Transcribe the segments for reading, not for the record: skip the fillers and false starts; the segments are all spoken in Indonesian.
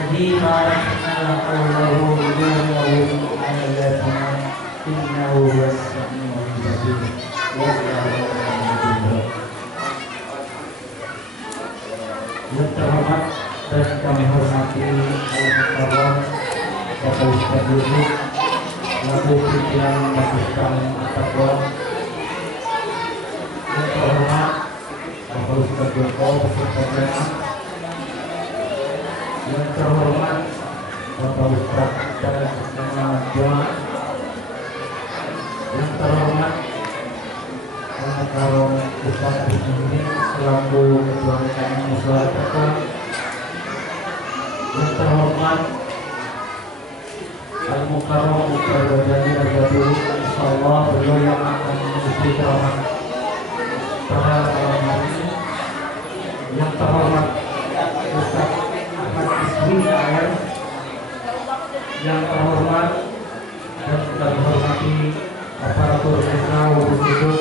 الذي باركنا حوله نوره على ذاتنا إنه هو السميع البصير. Yang terhormat dan kami hormati Al-Mukarram Bapak Ustaz Yusuf selaku pimpinan Majelis Takwa. Yang terhormat Bapak Ustaz Joko beserta yang terhormat Bapak Ustaz dan Jemaah, yang terhormat Al-Mukarram Ustaz Yusuf selaku Ketua Mekanik Musyawarah Takwa. Yang terhormat Al-Mukarram Ustaz Ghazali Al-Jabiri, insyaallah beliau yang akan mengisi ceramah pada malam hari ini. Yang terhormat Ustaz Ahmad Ismi Ayer, yang terhormat dan juga dihormati aparatur desa Wabus Kudus,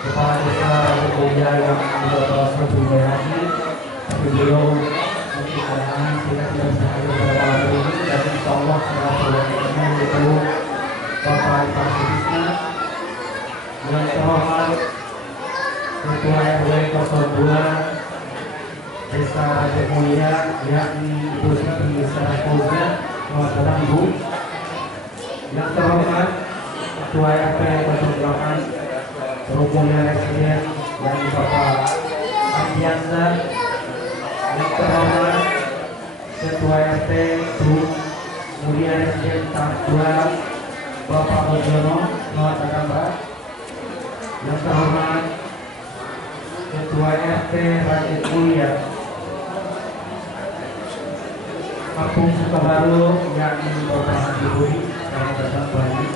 Kepala Desa Raja yang juga salah satu haji, tapi beliau mungkin keadaan sehingga tidak bisa hadir pada malam hari ini, dan insyaallah setelah perwakilannya yaitu Bapak Iparsidisnya. Yang terhormat Ketua RW 02 Desa Raja Mulia, yakni Ibu Siti Sarafauza, selamat datang Ibu. Yang terhormat Ketua RT 08 Rukun Residen dan Bapak Ardiansa. Yang terhormat Ketua RT Mulia Residen tahap 2 Bapak Bojono, selamat datang Pak. Yang terhormat Ketua RT Raja Mulia Kampung Sukabaru, yakni Bapak Haji Budi, selamat datang Pak Haji.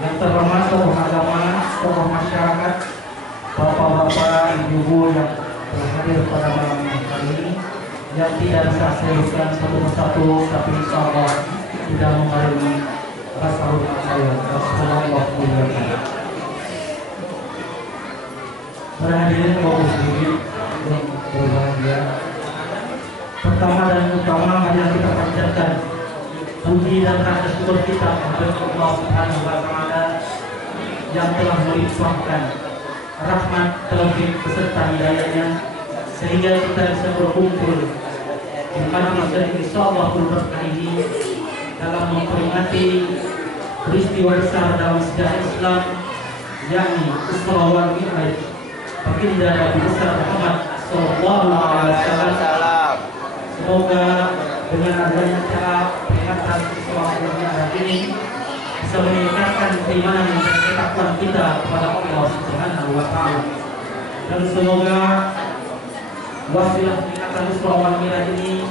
Yang terhormat tokoh agama, tokoh masyarakat, bapak-bapak, ibu-ibu yang telah hadir pada malam hari ini, yang tidak bisa saya sebutkan satu persatu, tapi insyaallah tidak mengalami rasa hormat saya. Wassalamualaikum warahmatullahi wabarakatuh. Para hadirin kaum muslimin yang berbahagia, pertama dan utama mari kita panjatkan puji dan rasa syukur kita kepada Allah Subhanahu wa Ta'ala yang telah melimpahkan rahmat, taufik beserta hidayahnya sehingga kita bisa berkumpul di pada masjid insyaallah berkah ini dalam memperingati peristiwa besar dalam sejarah Islam, yakni Isra wal Mi'raj baginda Nabi besar Muhammad sallallahu alaihi wasallam. Semoga dengan adanya acara peringatan Isra wal Mi'raj ini bisa meningkatkan keimanan dan ketakwaan kita kepada Allah Subhanahu wa Ta'ala, dan semoga wasilah peringatan Isra wal Mi'raj ini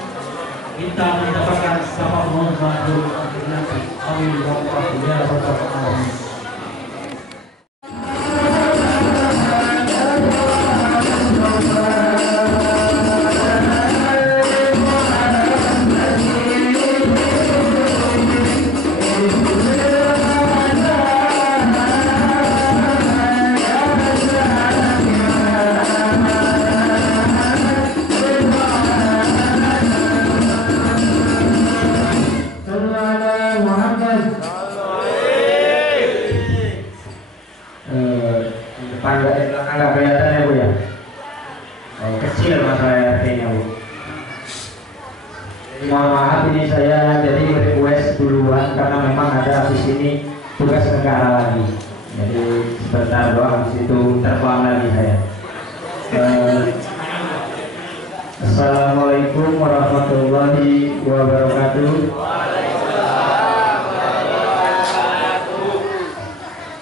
kita mendapatkan syafaat Rasul nanti. Amin ya rabbal alamin. Assalamualaikum warahmatullahi wabarakatuh.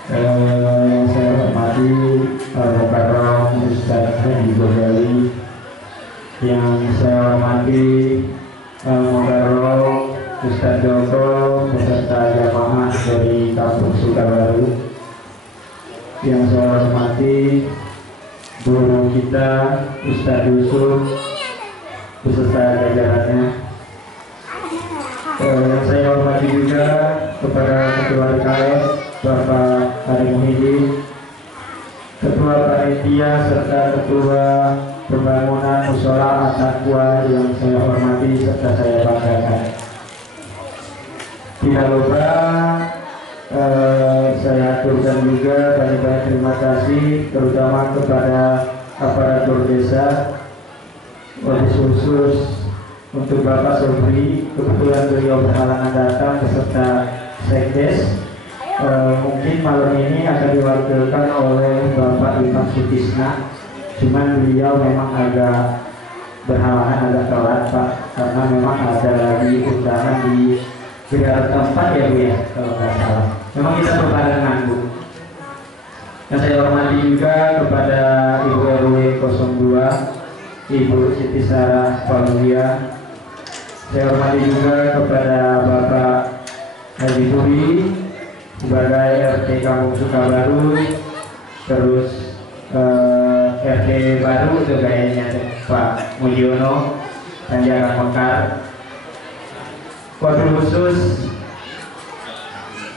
Yang saya hormati Al-Mukarram Ustaz Ghazali, yang saya hormati Al-Mukarram Ustaz Joko beserta jamaah dari Kampung Sukabaru, yang saya hormati guru kita Ustaz Yusuf beserta jajarannya, yang saya hormati juga kepada Ketua RKS Bapak Ari Muhyiddin, Ketua Panitia serta Ketua Pembangunan Mushola At-Taqwa yang saya hormati, serta saya banggakan. Tidak lupa saya aturkan juga banyak-banyak terima kasih terutama kepada aparatur desa, wabil khusus untuk Bapak Sobri, kebetulan beliau berhalangan datang beserta Sekdes. Mungkin malam ini akan diwakilkan oleh Bapak Ivan Sutisna, cuman beliau memang agak berhalangan, agak telat Pak, karena memang ada lagi undangan di Jakarta tempat ya Bu ya, kalau nggak salah. Memang kita berbarengan Bu. Yang saya hormati juga kepada Ibu RW 02, Ibu Siti Sarah Palulia. Saya hormati juga kepada Bapak Haji Puri sebagai RT Kampung Sukabaru, terus RT baru itu kayaknya Pak Mujiono Tanjakan Mekar. Wabil khusus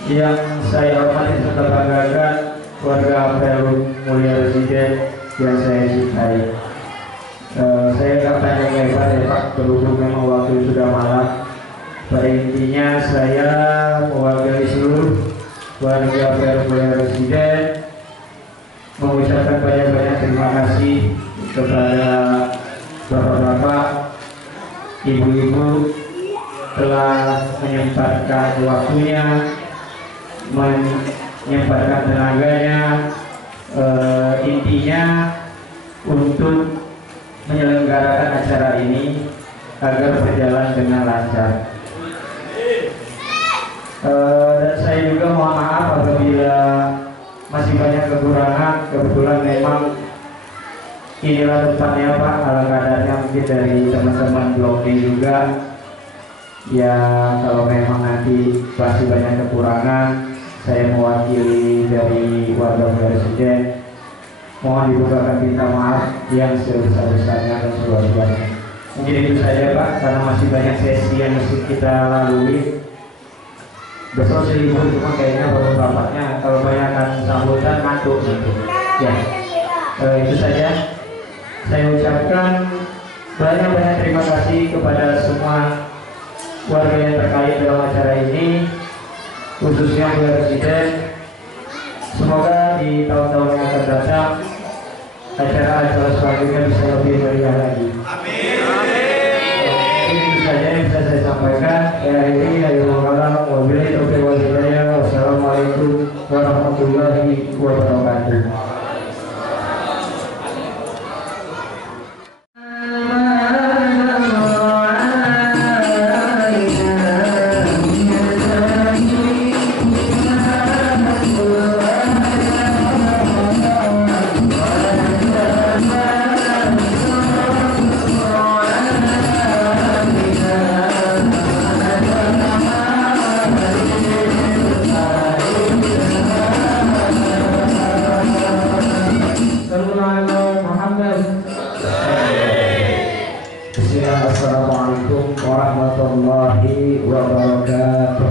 yang saya hormati serta banggakan warga Perum Mulia Residen yang saya cintai. Saya nggak panjang lebar ya Pak, berhubung memang waktu sudah malam. Pada intinya saya mewakili seluruh warga Perum Mulia Residen mengucapkan banyak-banyak terima kasih kepada bapak-bapak, ibu-ibu telah menyempatkan waktunya, menyempatkan tenaganya, intinya untuk menyelenggarakan acara ini agar berjalan dengan lancar. Dan saya juga mohon maaf apabila masih banyak kekurangan. Kebetulan memang inilah tempatnya Pak, ala kadarnya mungkin dari teman-teman Blok D juga. Ya kalau memang nanti masih banyak kekurangan, saya mewakili dari warga Presiden mohon dibukakan pinta maaf yang sebesar-besarnya dan seluas-luasnya. Mungkin itu saja Pak, karena masih banyak sesi yang mesti kita lalui. Besok sih libur, cuma kayaknya bapak-bapaknya kalau banyakkan sambutan ngantuk gitu. Ya, itu saja. Saya ucapkan banyak-banyak terima kasih kepada semua warga yang terkait dalam acara ini, khususnya Bu Presiden. Semoga di tahun-tahun yang akan datang acara-acara selanjutnya bisa lebih meriah lagi. Amin. Itu saja yang bisa saya sampaikan. Wassalamualaikum warahmatullahi wabarakatuh. Assalamualaikum warahmatullahi wabarakatuh.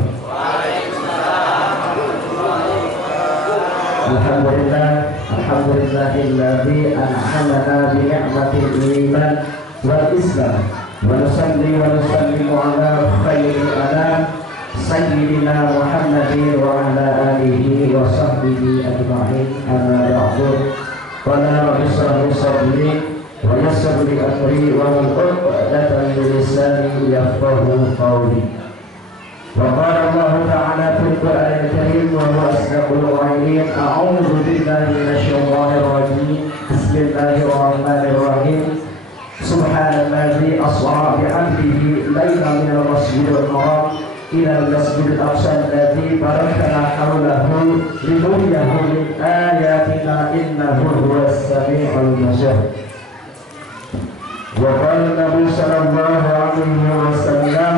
Alhamdulillahilladzi an'amana bi ni'matil iman wal islam wa nusalli wa nusallimu ala khairil anam sayyidina Muhammadin wa ala alihi wa sahbihi ajma'in. Amma ba'du. Qala rabbi shrah li sadri wa yassir li amri wa hlul 'uqdatam min lisani yafqahu qawli. وقال الله تعالى في القرآن الكريم وهو أصدق القائلين أعوذ بالله من الشيطان الرجيم بسم الله الرحمن الرحيم سبحان الذي أسرى بعبده ليلا من المسجد الحرام إلى المسجد الأقصى الذي باركنا حوله لنريه من آياتنا إنه هو السميع البصير. وقال النبي صلى الله عليه وسلم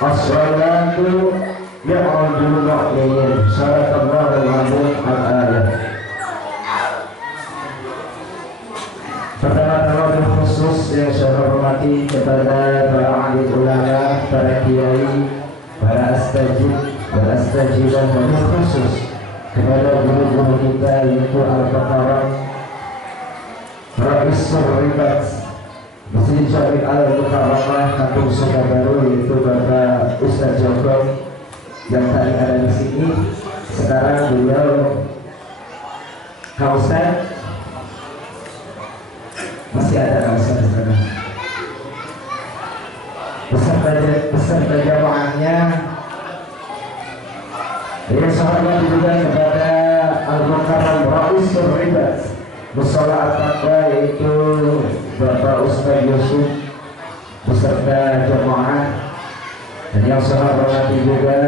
As-salatu ya'udul mu'minin. Sadaqallahul azim. Al-ayat. Pertama-tama khusus yang saya hormati kepada para ahli ulama, para kiai, para astajib dan khusus kepada guru-guru kita yaitu Al-Baqarah Rais Ribat Masjid Syarif Al-Mukarramah Kampung Sukabaru, yaitu Bapak Ustaz Joko yang tadi ada di sini. Sekarang beliau Kausan masih ada Kausan di sana. Peserta jamaahnya ini sahabat juga kepada Al-Mukarram Ra'isul Ribat Mushola At-Taqwa, yaitu Bapak Ustaz Yusuf beserta jamaah. Dan yang saya hormati juga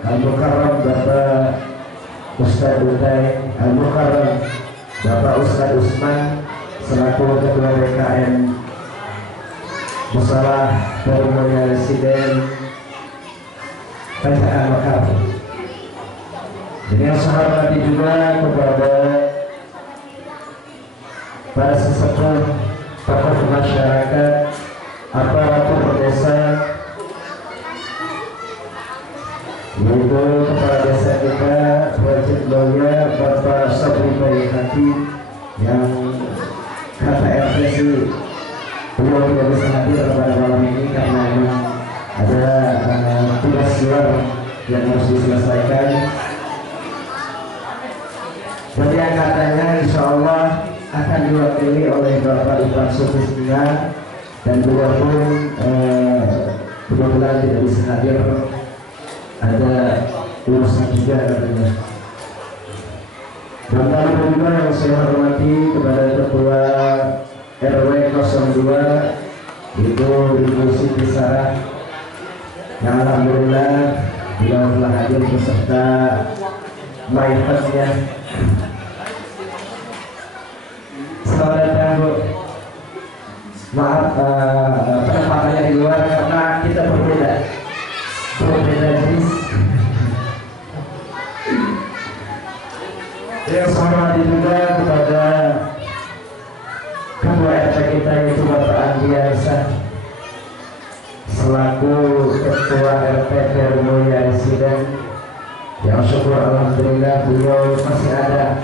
Al-Mukarram Bapak Ustaz Utai, Al-Mukarram Bapak Ustaz Usman selaku Ketua BKN Mushola Perumunia Residen Bacaan Mekar. Dan yang saya hormati juga kepada para sesepuh tokoh masyarakat, aparatur desa, yaitu kepala desa kita wajib mulia Bapak Sabri Bayhati yang kata RT beliau tidak bisa hadir pada malam ini karena memang ada tugas luar yang harus diselesaikan. Dan yang katanya insya Allah akan diwakili oleh Bapak Iwan Sutisna, dan beliau pun kebetulan tidak bisa hadir, ada urusan juga katanya. Dan lalu juga yang saya hormati kepada Ketua RW 02 yaitu Ibu Siti Sarah, yang alhamdulillah beliau telah hadir beserta mayatnya. Selamat datang Bu. Maaf penempatannya di luar karena kita berbeda jenis. Yang saya hormati juga kepada Ketua RT kita yaitu Bapak Andi Arsa selaku Ketua RT Perumunia Residen, yang syukur alhamdulillah beliau masih ada.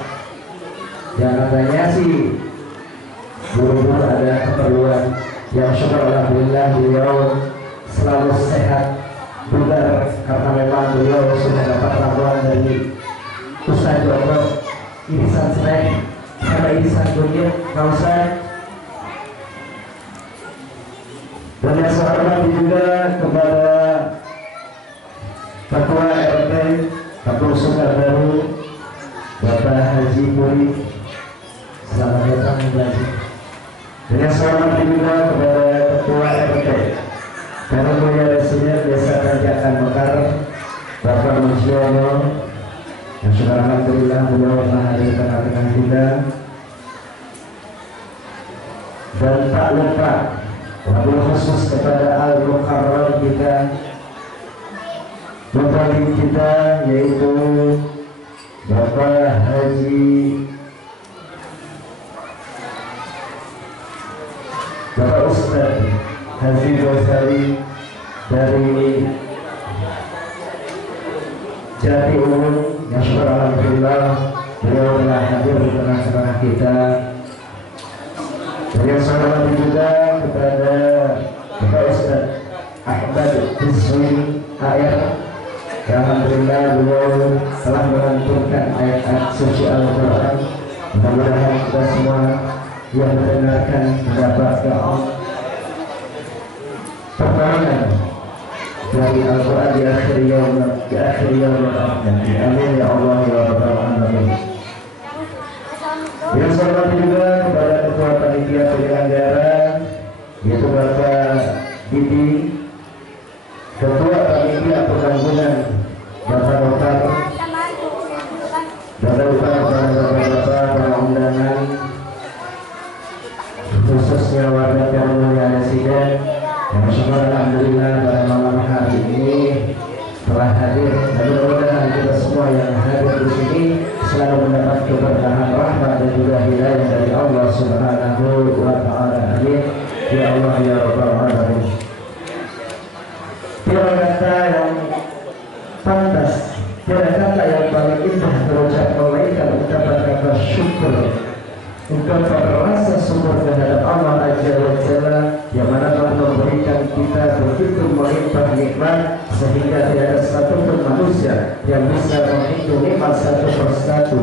Yang katanya sih buru-buru ada keperluan, yang syukur alhamdulillah beliau selalu sehat bugar karena memang beliau sudah dapat laporan dari Ustaz Joko, irisan Srek sama irisan Guyet Kausan. Dan yang saya hormati juga kepada Ketua RT Kampung Sukabaru Bapak Haji Puri, selamat datang kembali. Dan yang saya hormati juga kepada Ketua RT Perumunia Residen Desa Tanjakan Mekar Bapak Musyono, yang sudah alhamdulillah beliau telah hadir di tengah-tengah kita. Dan tak lupa wabil khusus kepada Al-Mukarram kita, Bupati kita yaitu Bapak Haji Bapak Ustaz Haji Bosari dari Jati Umum, yang syukur alhamdulillah beliau telah hadir di tengah-tengah kita. Dan yang saya hormati juga kepada Bapak Ustaz Ahmad Biswi AR, yang alhamdulillah beliau telah melantunkan ayat-ayat suci Al-Quran. Mudah-mudahan kita semua yang mendengarkan mendapatkan pertolongan dari Al-Quran di akhir yaum nanti. Amin ya Allah ya Rabbal Alamin. Yang saya hormati juga kepada Ketua Panitia Penyelenggara yaitu Bapak Didi, Ketua Panitia Penanggungan Bapak Dokter, Bapak para undangan, khususnya warga Perumunia Residen, yang syukur alhamdulillah pada malam hari ini telah hadir. Dan mudah-mudahan kita semua yang hadir di sini selalu mendapat keberkahan, rahmat dan juga hidayah dari Allah Subhanahu wa Ta'ala. Amin ya Allah ya Rabbal Alamin. Tiada kata yang pantas, tiada kata yang paling indah terucap melainkan ucapan kata syukur, ungkapan rasa syukur terhadap Allah Azza wa Jalla berlimpah nikmat sehingga tidak ada satupun manusia yang bisa menghitung nikmat satu persatu.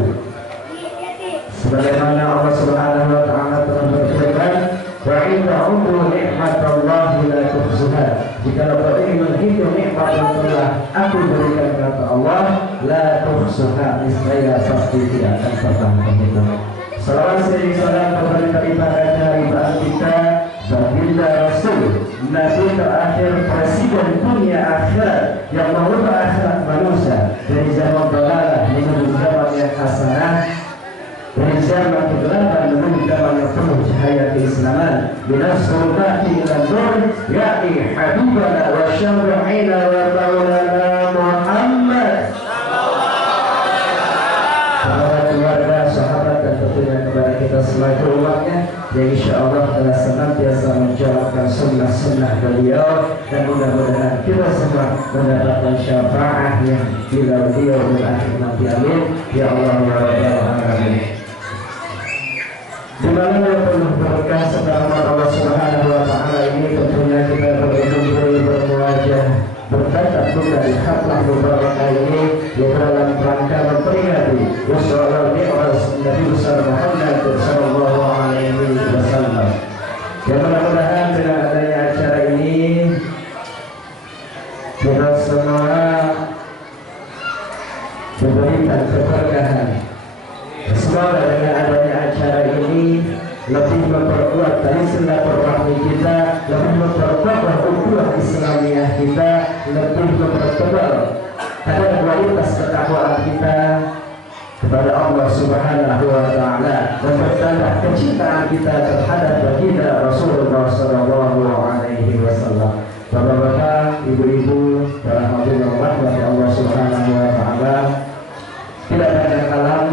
Sebagaimana Allah Subhanahu wa taala telah berfirman, "Wa inna umru nikmatallahi la tuhsuha." Jika kau ingin menghitung nikmat yang telah aku berikan kata Allah, la tuhsuha, niscaya pasti tidak akan pernah menghitung. Salawat sering salam kepada ibadah kita, baginda Rasul, Nabi terakhir, presiden dunia akhirat yang mengubah akhirat manusia dari zaman balalah menuju zaman yang hasanah, dari zaman kegelapan menuju zaman yang penuh cahaya keislaman. Minas surgati ila nur, yakni habibana wa syafi'ina wa maulana Muhammad. Sahabat keluarga, sahabat dan tentunya kepada kita sebagai umatnya yang insya Allah telah senantiasa menjalankan sunnah-sunnah beliau, dan mudah-mudahan kita semua mendapatkan syafaatnya bila beliau berakhir nanti. Amin ya Allah ya Rabbal alamin. Di mana yang penuh berkah serta rahmat Allah Subhanahu wa taala ini, tentunya kita berkumpul berwajah bertatap muka di haflah mubarakah ini dalam rangka memperingati Usra Mi'raj Nabi besar Muhammad sallallahu alaihi wasallam. Dan mudah-mudahan dengan adanya acara ini kita semua diberikan keberkahan. Semoga dengan adanya acara ini lebih memperkuat tali silaturahmi kita, lebih memperkuat ukhuwah Islamiyah kita, lebih mempertebal kadar kualitas ketakwaan kita kepada Allah Subhanahu wa taala, dan bertambah kecintaan kita terhadap baginda Rasulullah sallallahu alaihi wasallam. Bapak-bapak, ibu-ibu, rahmatullah rahmati Allah Subhanahu wa taala. Tidak ada kalam,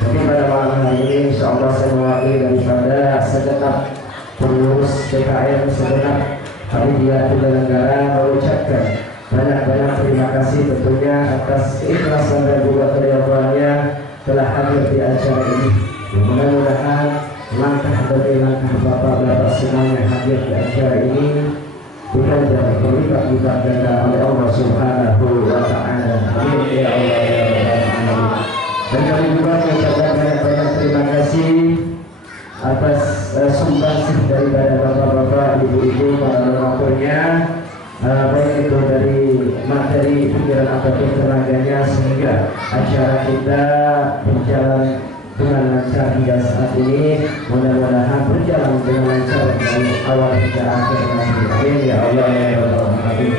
tapi pada malam hari ini insyaallah saya mewakili daripada segenap pengurus PKM, segenap panitia penyelenggara mengucapkan banyak-banyak terima kasih tentunya atas keikhlasan dan juga keridhaannya telah hadir di acara ini. Mudah-mudahan langkah demi langkah bapak-bapak semuanya hadir di acara ini diganjar berlipat-lipat ganda oleh Allah Subhanahu wa taala. Amin ya Allah ya Rabbal alamin. Dan kami juga mengucapkan banyak-banyak terima kasih atas sumbangsih daripada bapak-bapak, ibu-ibu, para donaturnya, baik itu dari materi, pikiran ataupun tenaganya, sehingga acara kita berjalan dengan lancar hingga saat ini. Mudah-mudahan berjalan dengan lancar dari awal hingga akhir nanti. Amin ya Allah ya Rabbal alamin.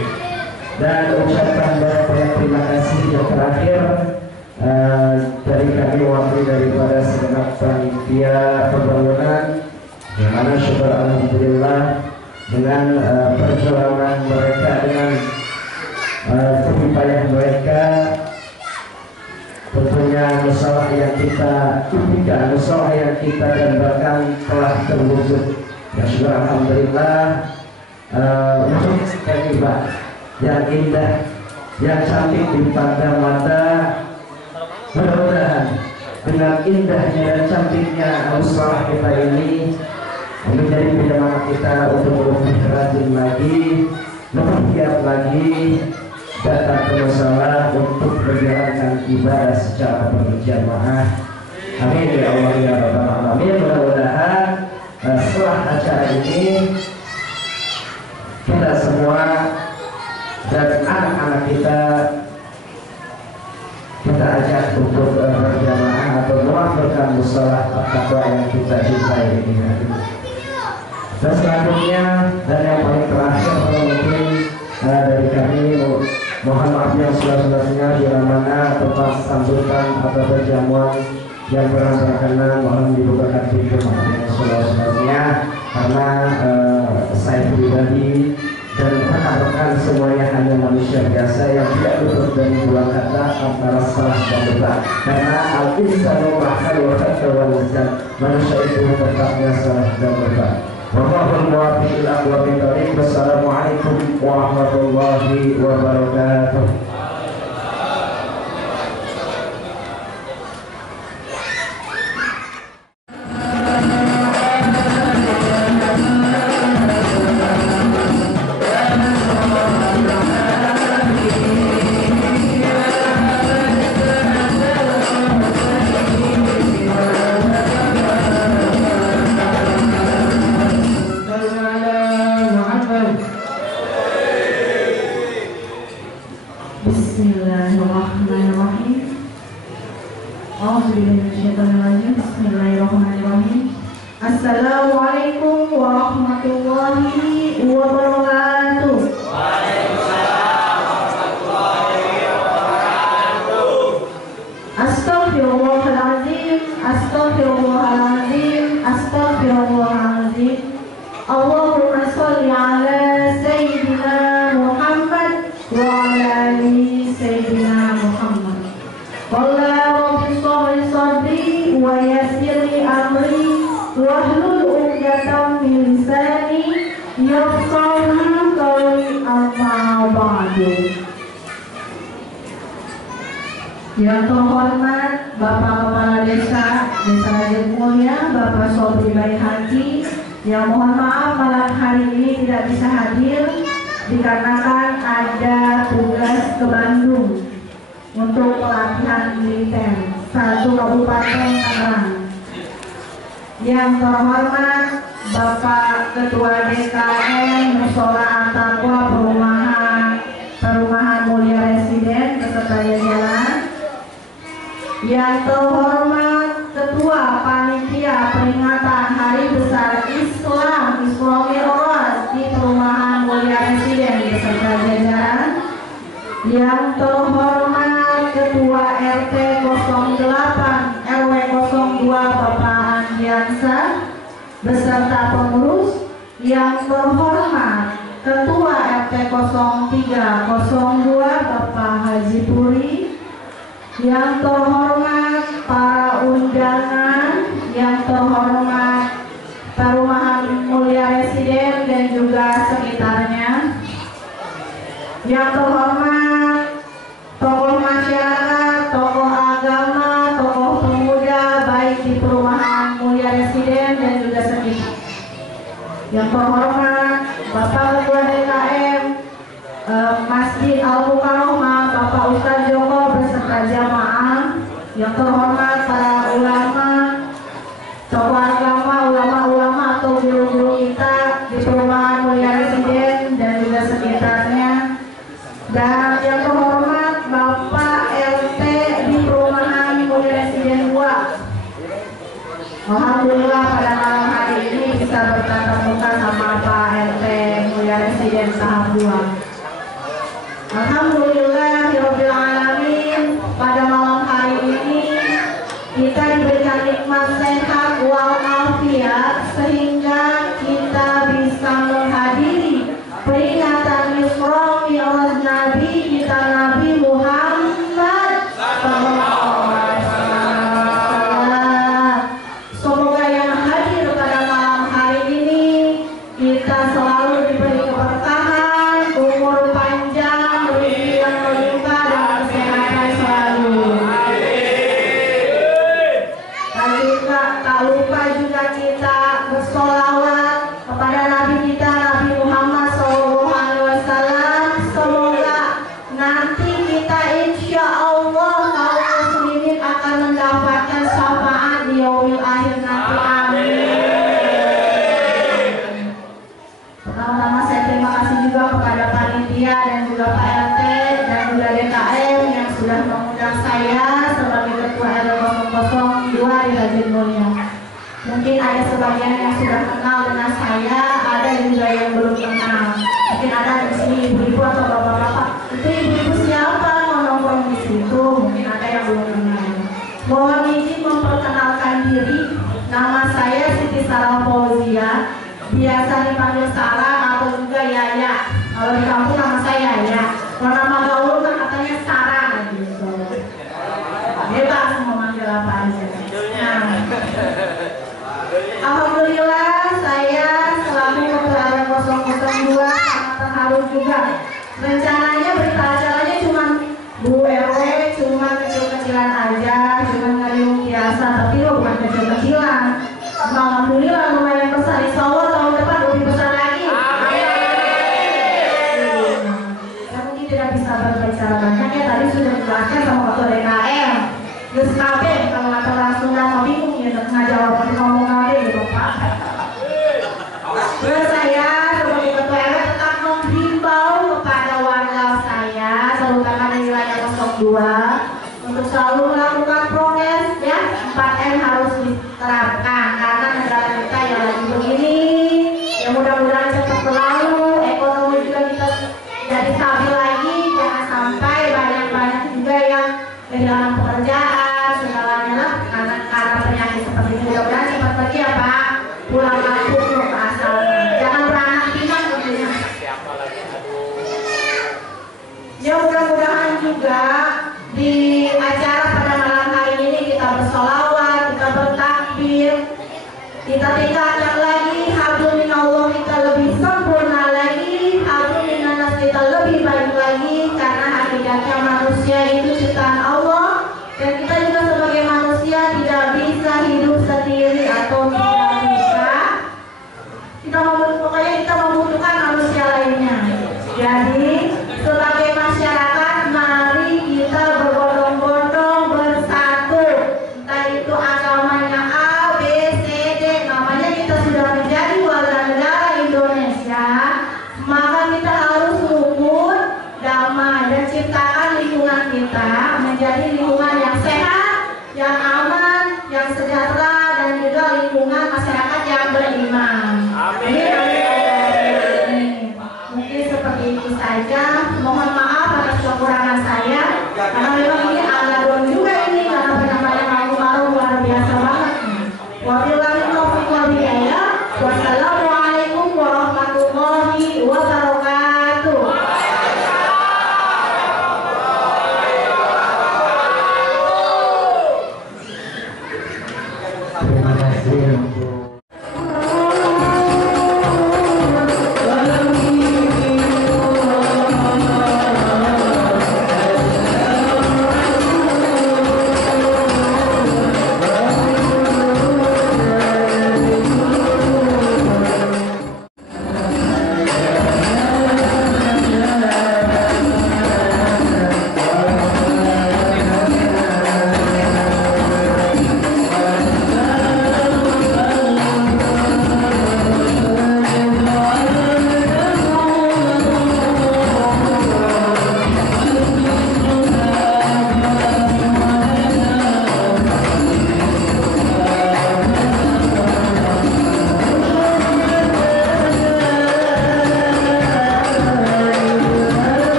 Dan ucapkan banyak terima kasih yang terakhir dari kami wakil daripada segenap panitia pembangunan, yang mana syukur alhamdulillah dengan perjuangan mereka, dengan jerih mereka, tentunya musalah yang kita impikan, musalah yang kita gambarkan telah terwujud. Ya syukur alhamdulillah, untuk kalimat yang indah, yang cantik dipandang mata. Mudah-mudahan dengan indahnya dan cantiknya musalah kita ini menjadi penyemangat kita untuk lebih rajin lagi, lebih giat lagi datang ke musalah untuk menjalankan ibadah secara berjamaah. Amin ya Allah ya Rabbal alamin. Mudah-mudahan setelah acara ini kita semua dan anak-anak kita ajak untuk berjamaah atau melakukan musalah takwa yang kita cintai ini. Dan selanjutnya dan yang paling terakhir mungkin dari kami mohon maaf yang seluas-luasnya bila mana tempat sambutan atau perjamuan yang pernah berkenan mohon dibukakan pintu maaf yang seluas-luasnya, karena saya pribadi dan rekan-rekan semuanya hanya manusia biasa yang tidak luput dari dua kata antara salah dan benar. Karena al-insanu mahal wa khata manusia itu tetapnya salah dan benar. Wallahul muwaffiq ila aqwamit thoriq. Wassalamualaikum warahmatullahi wabarakatuh. Assalamualaikum warahmatullahi wabarakatuh. Astaghfirullahaladzim, astaghfirullahaladzim, astaghfirullahaladzim. Allahumma sholli ala Sayyidina Muhammad wa ala ali Sayyidina Muhammad. Qala rabbi sholli sadri wa yassirli amri wahlul 'uqdatam min lisani yafqahu qawli, amma ba'du. Yang terhormat Bapak Kepala Desa Raja Mulia Bapak Sobri Baihaqi, yang mohon maaf malam hari ini tidak bisa hadir dikarenakan ada tugas ke Bandung untuk pelatihan militer satu Kabupaten Tangerang. Yang terhormat Bapak Ketua DKM Mushola At-Taqwa Perumahan Mulia Residen beserta jajaran. Yang terhormat Ketua Panitia Peringatan Hari Besar Islam Isra Mi'raj di Perumahan Mulia Residen beserta jajaran. Yang terhormat Ketua RT 08 RW 02 Bapak Andiansa beserta pengurus. Yang terhormat Ketua RT 0302 Bapak Haji Puri. Yang terhormat para undangan, yang terhormat Perumahan Mulia Residen dan juga sekitarnya. Yang terhormat tokoh masyarakat, tokoh agama, tokoh pemuda baik di Perumahan Mulia Residen dan juga sekitar. Yang terhormat Bapak Ketua DKM Masjid Al-Mukarramah Bapak Ustadz Joko beserta jamaah. Yang terhormat para ulama, tokoh agama, ulama-ulama atau guru-guru kita di Perumahan Mulia Residen dan juga sekitarnya. Dan yang terhormat Bapak RT di Perumahan Mulia Residen 2. Alhamdulillah pada malam hari ini bisa bertatap muka sama Pak RT Mulia Residen tahap 2. Alhamdulillahirabbil alamin, pada malam hari ini kita diberikan nikmat sehat walafiat sehingga kita bisa menghadiri peringatan Isra Mi'raj Nabi kita Nabi Muhammad sallallahu alaihi wasallam. Semoga yang hadir pada malam hari ini kita selalu diberi keberkahan, umur panjang, rezeki yang berlimpah dan kesehatan selalu. Dan juga tak lupa juga kita bersolawat kepada Nabi kita Nabi Muhammad SAW. Semoga nanti kita insya Allah kaum muslimin akan mendapatkan syafaat di yaumil akhir nanti. Amin. Pertama-tama saya terima kasih juga kepada panitia dan juga Pak RT dan juga DKM yang sudah mengundang saya sebagai Ketua RW 002 di Raja Mulia. Mungkin ada sebagian yang sudah kenal dengan saya, ada juga yang belum kenal. Mungkin ada di sini ibu-ibu atau bapak-bapak. Itu ibu-ibu siapa mau nongkrong di situ? Mungkin ada yang belum kenal. Mohon izin memperkenalkan diri. Nama saya Siti Sarah Fauzia, biasa dipanggil Sarah atau juga Yaya. Kalau di kampung nama saya Yaya. Kalau nama gaul kan katanya Sarah gitu. Bebas mau manggil apa aja. Nah, alhamdulillah saya selaku Ketua RW 002 sangat terharu juga. Rencananya berita acaranya cuma Bu RW, cuma kecil-kecilan aja, cuma ngariung biasa, tapi bukan kecil-kecilan. Alhamdulillah lumayan besar. Insya Allah tahun depan lebih besar lagi. Saya mungkin tidak bisa berbicara banyak ya, tadi sudah dijelaskan sama Ketua DKM. Terus KB kalau kata orang Sunda mau bingung ya, tengah jawab ngomong KB gitu Pak. Terus saya sebagai Ketua RW tetap menghimbau kepada warga saya mudah-mudahan cepat berlalu, ekonomi juga kita jadi stabil lagi, jangan sampai banyak-banyak juga yang kehilangan pekerjaan segalanya lah karena penyakit seperti ini. Mudah-mudahan cepat pergi ya Pak, pulang kampung ke asalnya, jangan beranak pinak tentunya. Ya mudah-mudahan juga di acara pada malam hari ini kita bersolawat, kita bertakbir, kita tingkatkan lagi hablum minallah kita lebih sempurna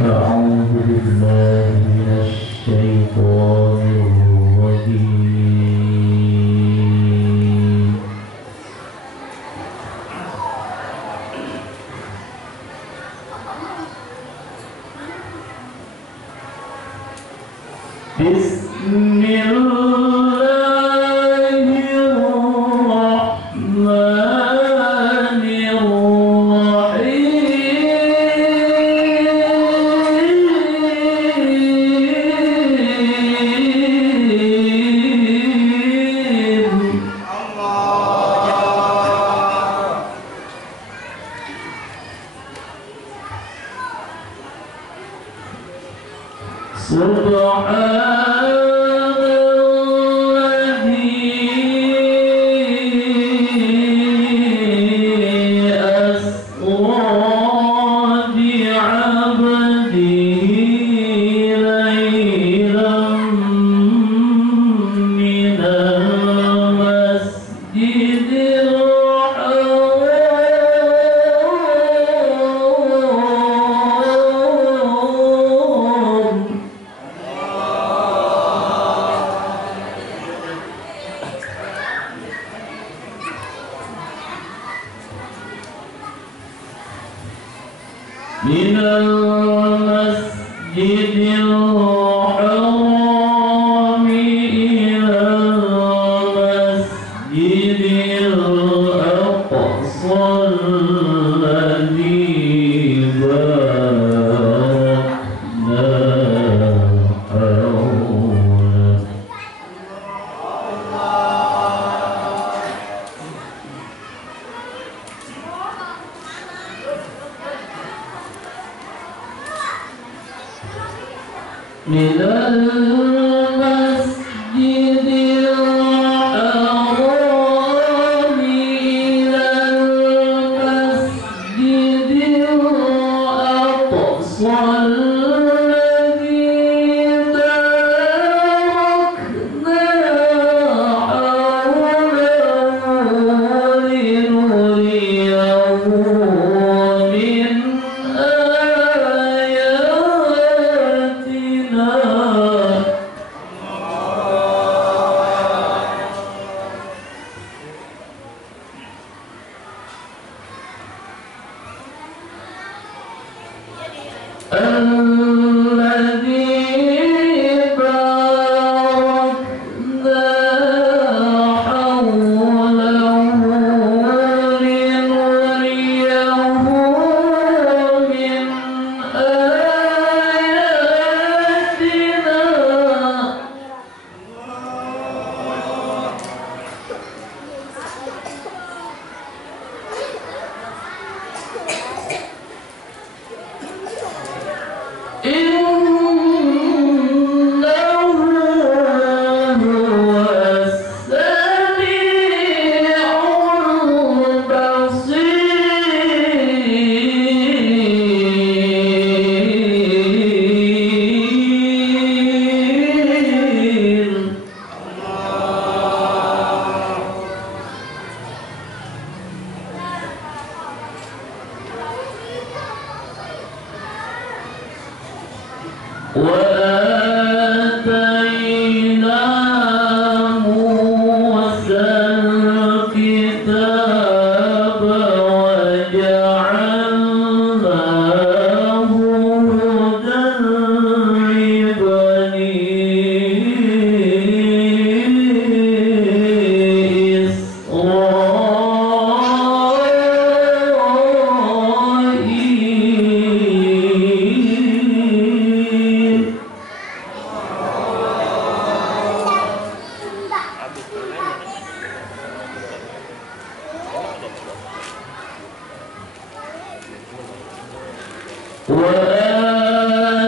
أعوذ بالله من الشيطان الرجيم. بسم الله الرحمن الرحيم. من المسجد الحرام إلى المسجد الأقصى الذي باركنا حوله. من المسجد الحرام إلى المسجد الأقصى الذي باركنا حوله لنريه من آياتنا. الذي باركنا حوله لنريه من آياتنا. إنه هو السميع البصير. وآتينا موسى الكتاب وجعلناه هدى لبني إسرائيل.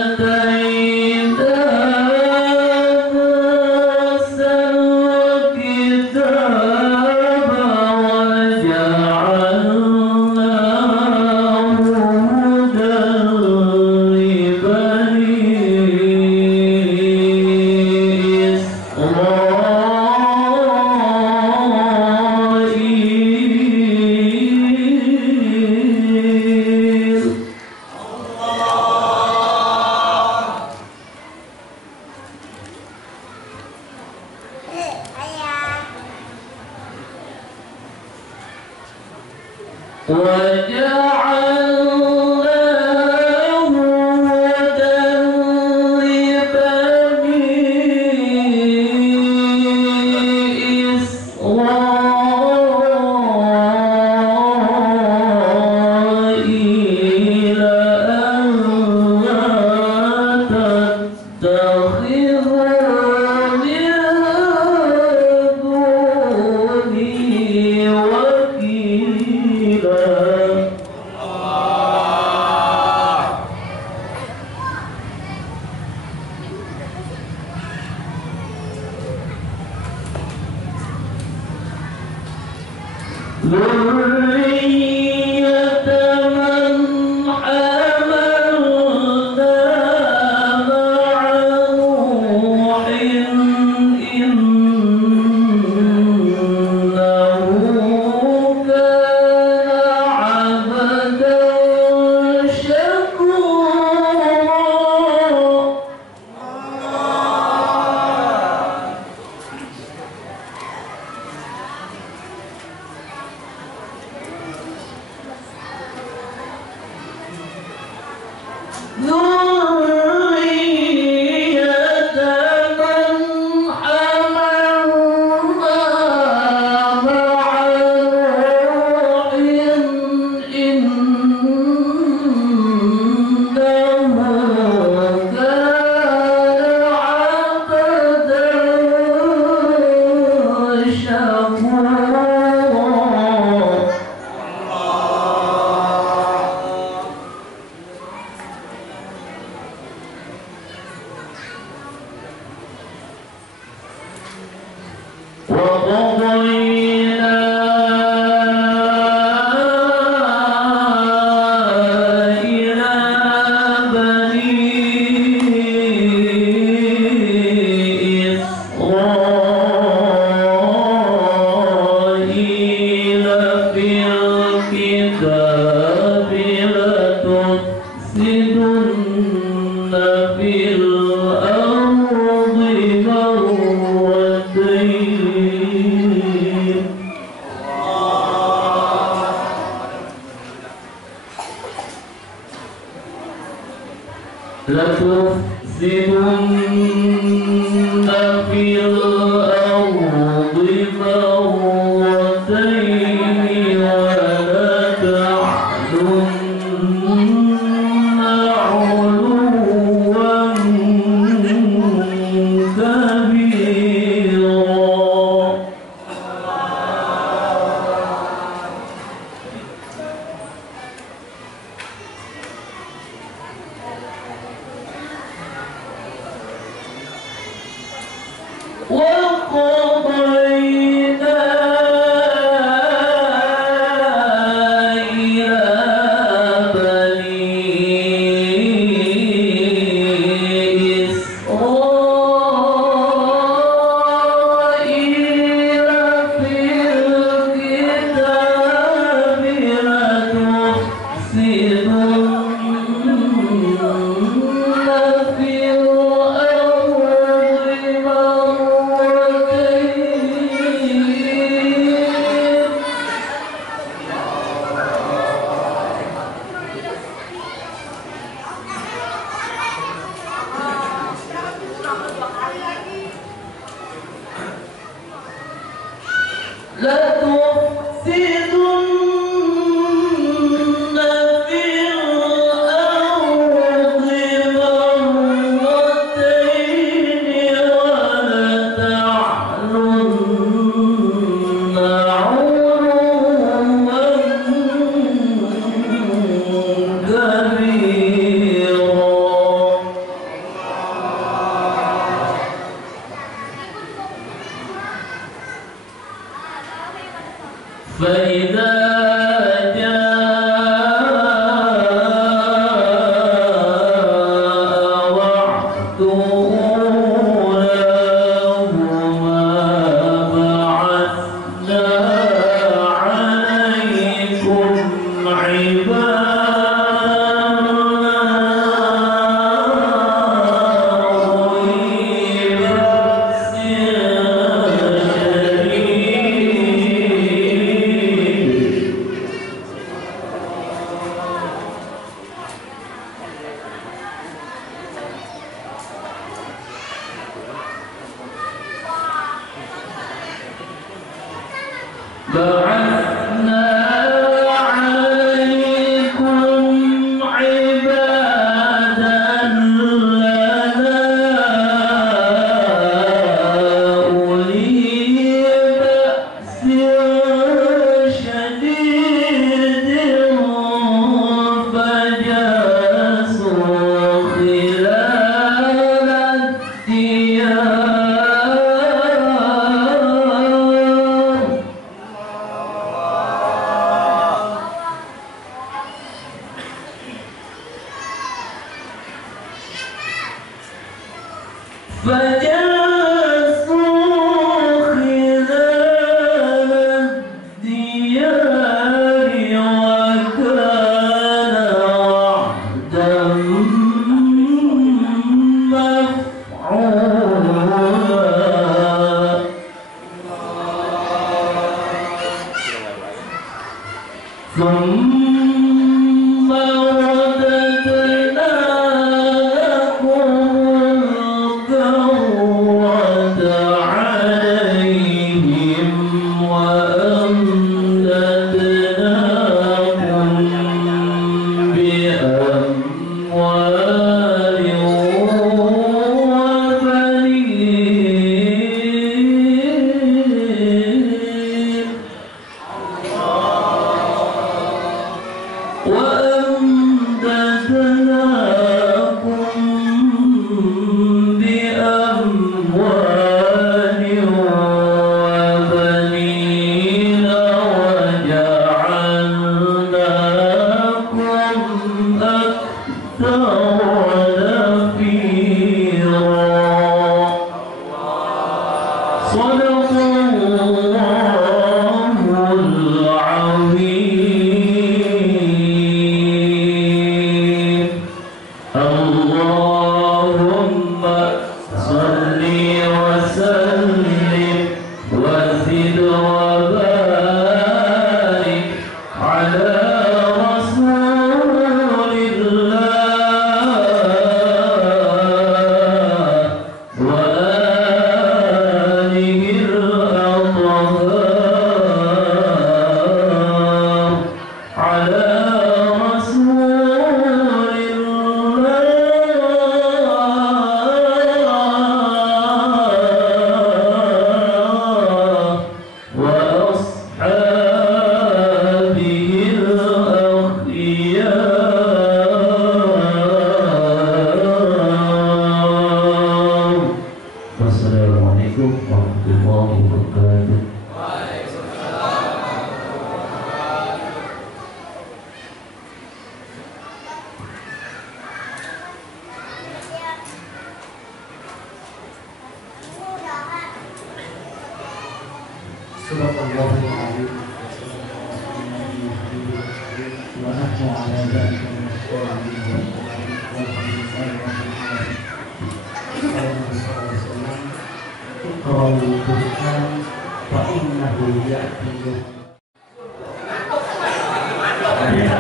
وآتينا موسى الكتاب وجعلناه هدى لبني إسرائيل.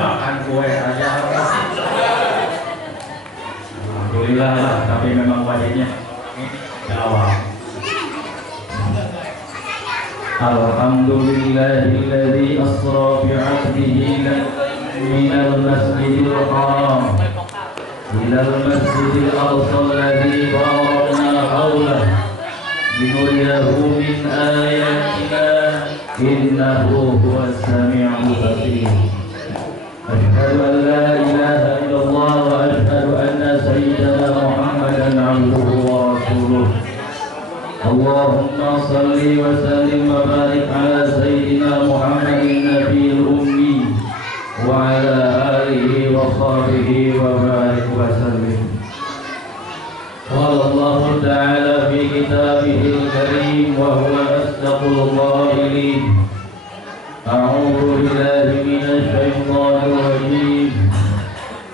Makan kue aja. Alhamdulillah lah, tapi memang wajibnya jawab. Alhamdulillahilladzi asra bi'abdihi minal masjidil haram ilal masjidil aqsa alladzi barakna hawlahu linuriyahu min ayatina innahu huwas sami'ul basir. Asyhadu an la ilaha illallah wa asyhadu anna sayyidana Muhammadan abduhu wa rasuluh. Allahumma salli wa sallim wa barik ala sayyidina Muhammadin nabiyil ummi wa ala alihi wa sahbihi wa barik wa sallim. Qala Allah ta'ala fi kitabihil karim wa huwa asdaqul qailin. A'udzu billahi minasy syaithanir rajim.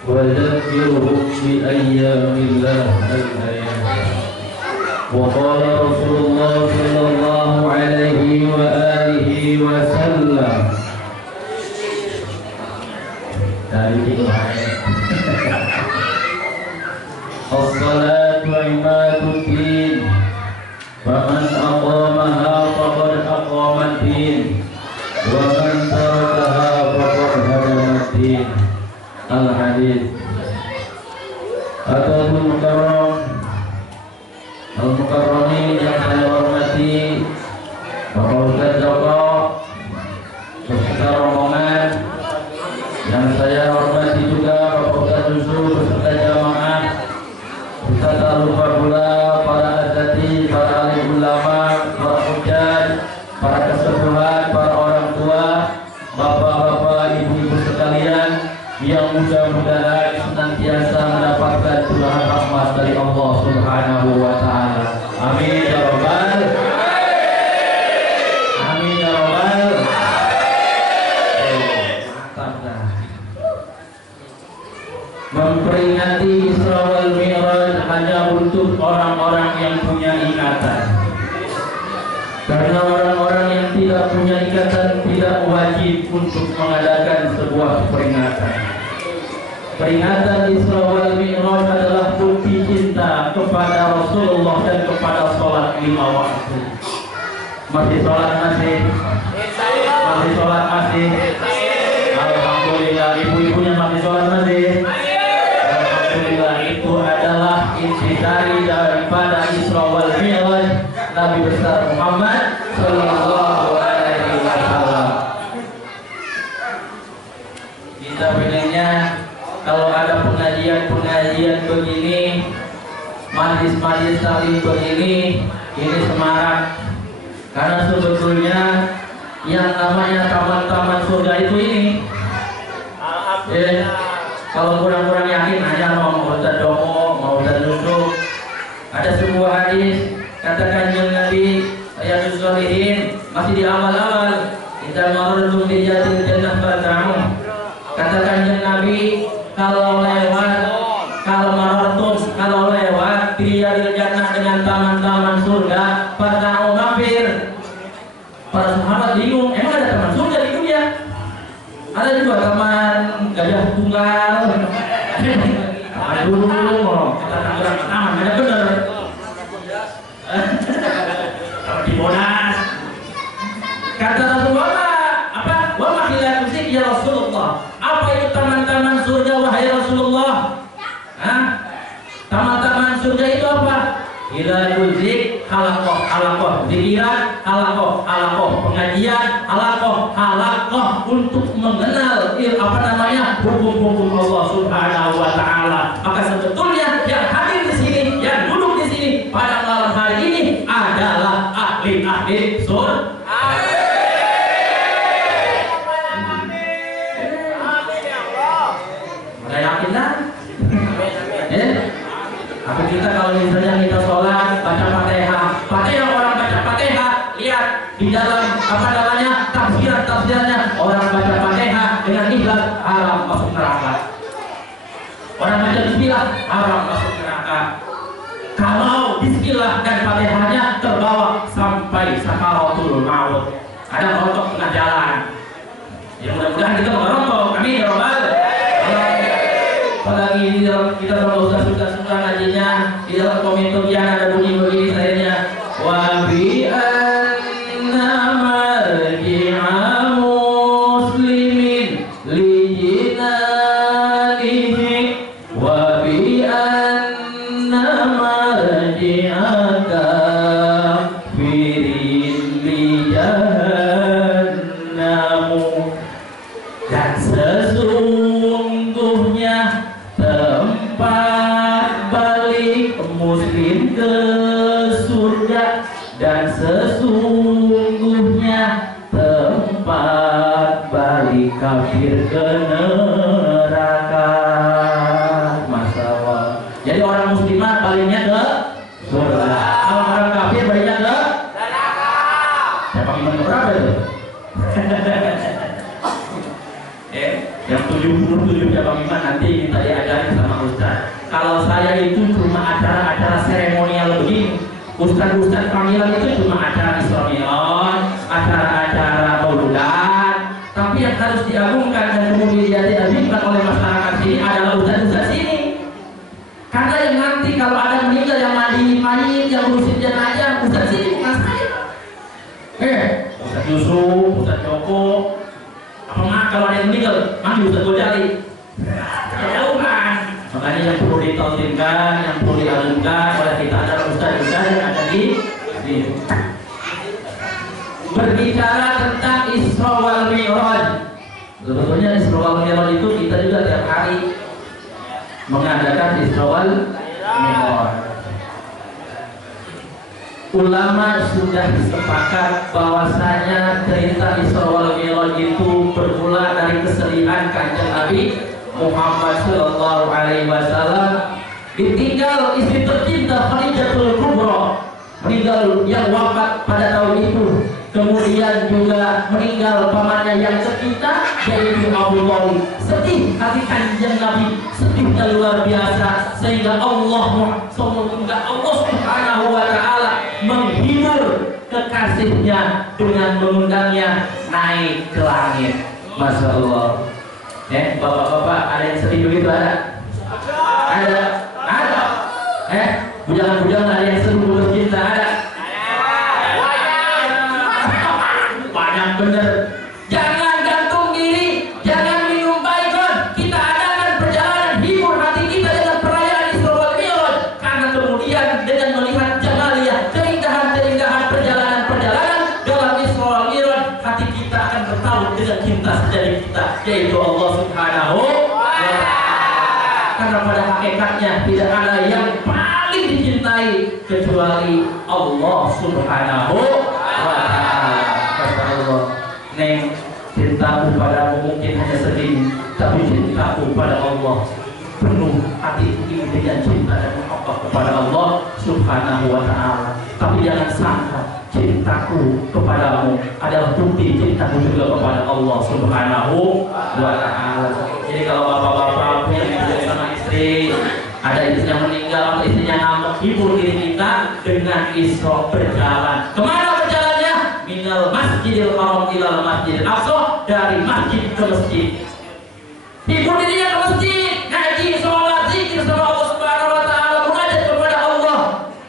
Wa dzakkirhum bi ayyamillah al-ayam. وقال رسول الله صلى الله عليه وآله وسلم الصلاة عماد الدين فمن أقامها فقد أقام الدين al-hadis. Atul mukarram al-mukarrami yang saya hormati Bapak Ustaz Joko beserta rombongan, yang saya hormati juga Bapak Ustaz Yusuf beserta jamaah, beserta lupa pula para asatidz, para alim ulama, para hujjaj, para kesepuhan, para orang tua, bapak-bapak, ibu-ibu sekalian yang mudah-mudahan senantiasa mendapatkan curahan rahmat dari Allah Subhanahu wa taala. Amin ya rabbal amin ya rabbal. Mantap dah. Memperingati Isra wal Mi'raj hanya untuk orang-orang yang punya ikatan. Karena orang-orang yang tidak punya ikatan tidak wajib untuk mengadakan sebuah peringatan. Peringatan Isra wal Mi'raj adalah bukti cinta kepada Rasulullah dan kepada sholat 5 waktu. Masih sholat masih? Masih sholat masih? Alhamdulillah, ibu-ibunya masih sholat masih? Alhamdulillah, itu adalah intisari daripada Isra wal Mi'raj Nabi besar Muhammad Sallallahu Alaihi Wasallam. Kita pengennya kalau ada pengajian begini, majlis-majlis saling begini, ini semarak. Karena sebetulnya yang namanya taman-taman surga itu ini. Kalau kurang-kurang yakin aja mau Ustaz Domo, mau Ustaz Yusuf. Ada sebuah hadis kata Kanjeng Nabi Riyadhus Shalihin masih di awal-awal, kita marudum di jatil jannah bertamu. Kata Kanjeng Nabi, kalau lewat di jatil jannah dengan taman-taman surga, bertamu mampir. Para sahabat bingung, emang ada taman surga di dunia? Ada juga taman gajah tunggal. Aduh, kita kurang taman, ada bener. Di Monas. Kata Rasulullah, apa? Wa makhila musik ya Rasulullah. Apa itu taman-taman surga wahai Rasulullah? Hah? Taman-taman surga itu apa? Ila yuzik halakoh, zikiran halakoh, pengajian halakoh untuk mengenal hukum-hukum Allah Subhanahu wa taala. Maka sebetulnya yang hadir di sini, yang duduk di sini pada malam hari ini adalah ahli surga. Yakin lah? Apa kita kalau misalnya kita sholat baca Fatihah, orang baca Fatihah, lihat di dalam tafsirannya orang baca Fatihah dengan ikhlas haram masuk neraka. Orang baca bismillah haram masuk neraka. Kalau bismillah dan Fatihahnya terbawa sampai sakaratul maut, ada rontok tengah jalan. Ya mudah-mudahan kita merontok. Amin ya rabbal. Apalagi di dalam kita kalau sudah ngajinya di dalam komentarnya ada bunyi begini sayanya, wa bi anna marji'a muslimin li jinanihi wa bi anna marji'a kafirin li jahannamu. Dan sesungguhnya tempat balik muslim ke surga, dan sesungguhnya tempat balik kafir ke neraka. Masalah. Jadi orang muslimat baliknya ke surga, kalau orang kafir baliknya ke neraka. Siapa iman berapa itu? Yang 77 cabang iman nanti minta diajarin sama Ustaz. Kalau saya itu cuma acara-acara seremonial begini, Ustaz panggilan itu cuma acara Isra Mi'raj, acara-acara mauludan. Tapi yang harus diagungkan dan kemudian diagungkan oleh masyarakat sini adalah Ustaz sini. Karena yang nanti kalau ada meninggal yang mandi mayit, yang ngurusin jenazah, Ustaz sini bukan saya. Ustaz Yusuf, Ustaz Joko. Apa kalau ada yang meninggal, mandi Ustaz Gojali. kejauhan. Makanya yang perlu ditontinkan, yang perlu diagungkan oleh kita adalah ustaz-ustaz yang ada di sini. Berbicara tentang Isra wal Mi'raj. Sebetulnya Isra wal Mi'raj itu kita juga tiap hari mengadakan Isra wal Mi'raj. Ulama sudah sepakat bahwasanya cerita Isra wal Mi'raj itu bermula dari kesedihan Kanjeng Nabi Muhammad sallallahu alaihi wasallam ditinggal istri tercinta Khadijatul Kubra, meninggal yang wafat pada tahun itu. Kemudian juga meninggal pamannya yang tercinta yaitu Abu Thalib. Sedih hati Kanjeng Nabi, sedihnya luar biasa, sehingga Allah Subhanahu wa taala menghibur kekasihnya dengan mengundangnya naik ke langit. Masya Allah. Bapak-bapak ada yang sedih begitu ada? Ada? Bujangan-bujangan ada yang sedih putus cinta ada? Banyak bener. Jangan gantung diri, jangan minum baygon. Kita adakan perjalanan hibur hati kita dengan perayaan Isra wal Mi'raj. Karena kemudian dengan melihat jamaliyah, keindahan-keindahan perjalanan-perjalanan dalam Isra wal Mi'raj, hati kita akan bertaut dengan cinta sejati kita, yaitu Allah Subhanahu wa ta'ala. Karena pada hakikatnya tidak ada yang paling dicintai kecuali Allah Subhanahu wa ta'ala. Kata Allah, Neng, cintaku padamu mungkin hanya segini, tapi cintaku pada Allah penuh hati ini dengan cinta dan mahabbah kepada Allah Subhanahu wa ta'ala. Tapi jangan sangka cintaku kepadamu adalah bukti cintaku juga kepada Allah Subhanahu wa ta'ala. Jadi kalau bapak-bapak punya sama istri, ada istrinya meninggal atau istrinya ngambek, hibur diri kita dengan Isra berjalan. Kemana berjalannya? Minal Masjidil Haram ilal Masjidil Aqsa, dari masjid ke masjid. Hibur dirinya ke masjid, ngaji, sholat, zikir sama Allah Subhanahu wa ta'ala, munajat kepada Allah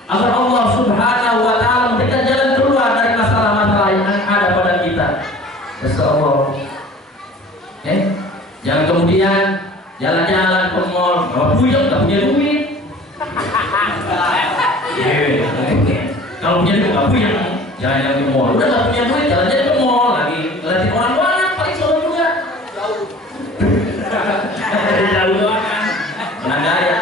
agar Allah Subhanahu wa ta'ala memberikan jalan keluar dari masalah-masalah yang ada pada kita. Masya Allah. Jangan kemudian jalan-jalan ke mall, buyang gak punya duit. Kalau punya duit gak puyang, jalan-jalan ke mall. Udah gak punya duit, jalan-jalan ke mall lagi. Ngeliatin orang luar, paling solo juga. Jauh kan, menandaya.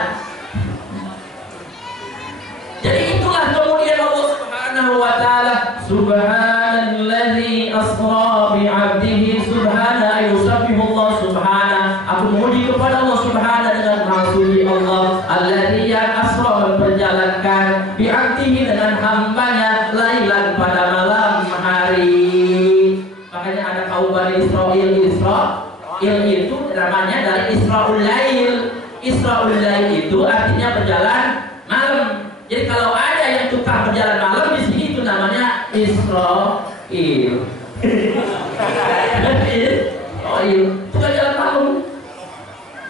Jadi itulah kemudian Allah Subhanahu wa ta'ala, Subhanalladzi asra bi'abdihi subhana yusabbihullah subhana. Aku memuji kepada Allah Subhanahu dengan maksudi Allah alladzi yang asra memperjalankan bi'abdihi dengan hambanya lailan pada malam hari. Makanya ada kaum Bani Israil, Israil itu namanya dari Israul Lail. Israul Lail itu artinya berjalan malam. Jadi kalau ada yang tukang berjalan malam di sini itu namanya Israil. Tukang jalan malam.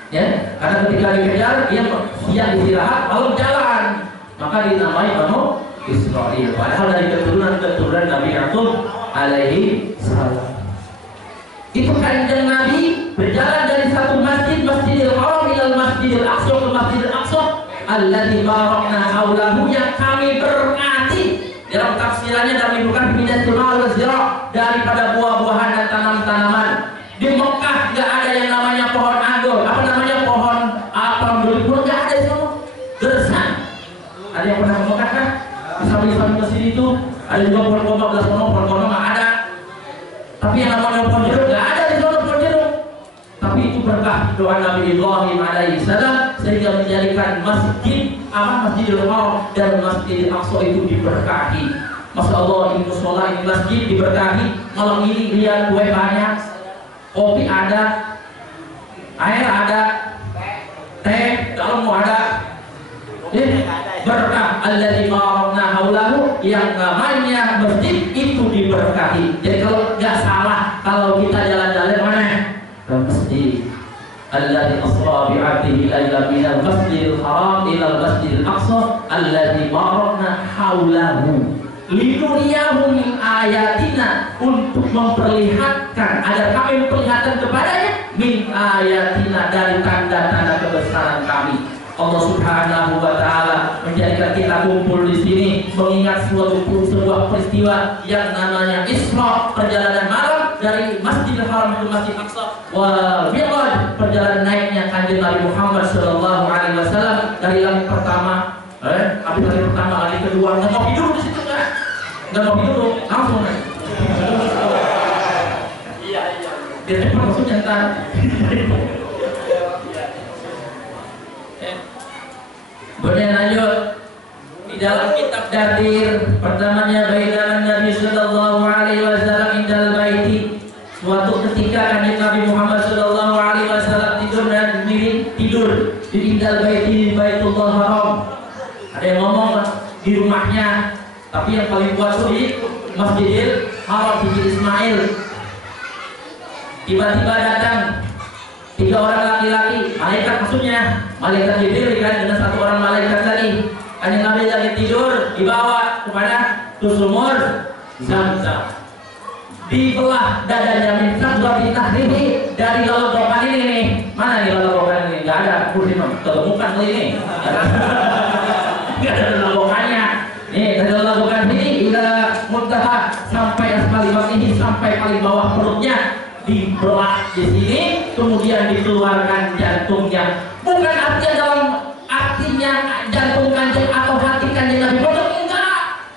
Ya, karena ketika dikejar dia siang istirahat, malam jalan. Maka dinamai Bani Israil. Padahal dari keturunan Nabi Yakub alaihi salam. Itu Kanjeng Nabi berjalan dari satu masjid, Masjidil Haram ilal Masjidil Aqsa, ke Masjidil Aqsa alladzi barakna haulahu, yang kami berkati. Dalam tafsirannya dari bukan minatul zira, daripada buah-buahan dan tanam-tanaman. Di Mekah enggak ada yang namanya pohon anggur. Apa namanya pohon apa dulu enggak ada itu. Gersang. Ada yang pernah ke Mekah kan? Bisa ke sini itu ada juga pohon-pohon 12 pohon enggak ada. Tapi yang namanya pohon jeruk enggak ada di sana pohon jeruk. Tapi itu berkah doa Nabi Ibrahim alaihi salam sehingga menjadikan Masjidil Haram dan Masjidil Aqsa itu diberkahi. Masya Allah, ini musola, ini masjid diberkahi. Malam ini lihat kue banyak, kopi ada, air ada, teh kalau mau ada. Berkah alladzi barakna haulahu, yang namanya masjid itu diberkahi. Jadi kalau nggak salah kalau kita jalan-jalan mana? Ke masjid. Alladzi asra bi'abdihi laylan minal Masjidil Haram ilal Masjidil Aqsa alladzi barakna haulahu linuriyahu min ayatina untuk memperlihatkan agar kami memperlihatkan kepadanya min ayatina dari tanda-tanda kebesaran kami. Allah Subhanahu wa taala menjadikan kita kumpul di sini mengingat sebuah peristiwa yang namanya Isra, perjalanan malam dari Masjidil Haram ke Masjid Aqsa, wal Mi'raj, perjalanan naiknya Kanjeng Nabi Muhammad sallallahu alaihi wasallam dari langit pertama, habis langit pertama, langit kedua, nggak ngopi dulu di situ kan? Nggak ngopi dulu, langsung naik. Iya. Biar cepat maksudnya ntar. Kemudian lanjut di dalam kitab Dadir pertamanya bainaman Nabi sallallahu alaihi wasallam indal baiti. Suatu ketika Kanjeng Nabi Muhammad sallallahu alaihi wasallam tidur dan tidur di indal baiti Baitullah Haram. Ada yang ngomong di rumahnya, tapi yang paling kuat itu di Masjidil Haram di Ismail. Tiba-tiba datang 3 orang laki-laki, malaikat maksudnya, malaikat Jibril kan dengan 1 orang malaikat lagi. Kanjeng Nabi lagi tidur dibawa kepada sumur Zam-Zam. Dibelah dadanya minta dua bintang ini dari lologokan ini nih. Mana nih lologokan ini? Gak ada, kursi ketemukan ini. Gak ada lologokannya. Nih dari lologokan ini udah muntaha sampai asfali ini sampai paling bawah perutnya. Dibelah di sini, kemudian dikeluarkan jantungnya. Bukan artinya jantung Kanjeng atau hati Kanjeng Nabi bodoh, enggak.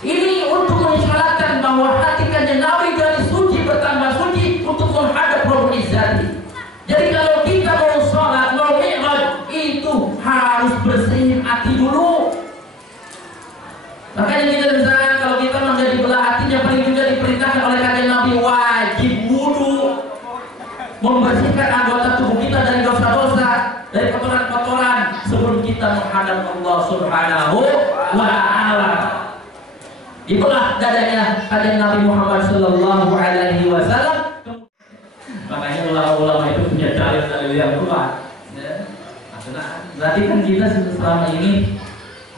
Ini untuk mengisyaratkan bahwa hati Kanjeng Nabi dari suci bertambah suci untuk menghadap Rabbul Izzati. Jadi kalau kita mau sholat, mau mi'raj, itu harus bersihin hati dulu. Makanya kita misalnya kalau kita menjadi belah hatinya, paling juga diperintahkan oleh Kanjeng Nabi wajib wudu, membersihkan anggota tubuh kita dari dosa-dosa, dari kotoran-kotoran sebelum kita menghadap Allah Subhanahu wa ta'ala. Itulah dadanya Kanjeng Nabi Muhammad sallallahu alaihi wasallam. Makanya ulama-ulama itu punya dalil-dalil yang kuat. Berarti kan kita selama ini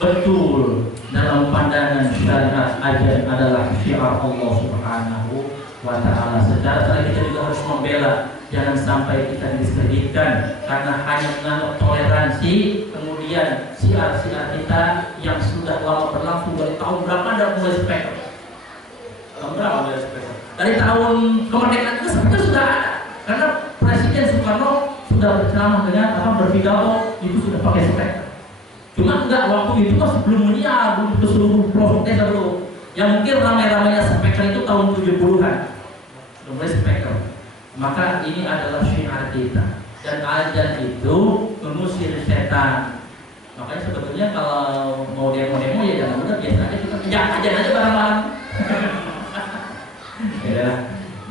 betul dalam pandangan syariat ajaran adalah syiar Allah Subhanahu wa ta'ala. Secara kita juga harus membela, jangan sampai kita diskreditkan karena hanya menganggap toleransi, kemudian syiar-syiar kita yang sudah lama berlangsung dari tahun berapa dan mulai spekter. Tahun berapa mulai spekter? Dari tahun kemerdekaan itu spekter sudah ada, karena Presiden Soekarno sudah berceramah dengan berpidato itu sudah pakai spekter. Cuma enggak, waktu itu masih belum menyiar, belum ke seluruh pelosok desa dulu. Yang mungkin ramai-ramainya spekter itu tahun 70-an, sudah mulai spekter. Maka ini adalah syiar kita, dan azan itu mengusir setan. Makanya sebetulnya kalau mau demo-demo ya jangan udah biasa aja, kita ajan aja bareng-bareng. Ya,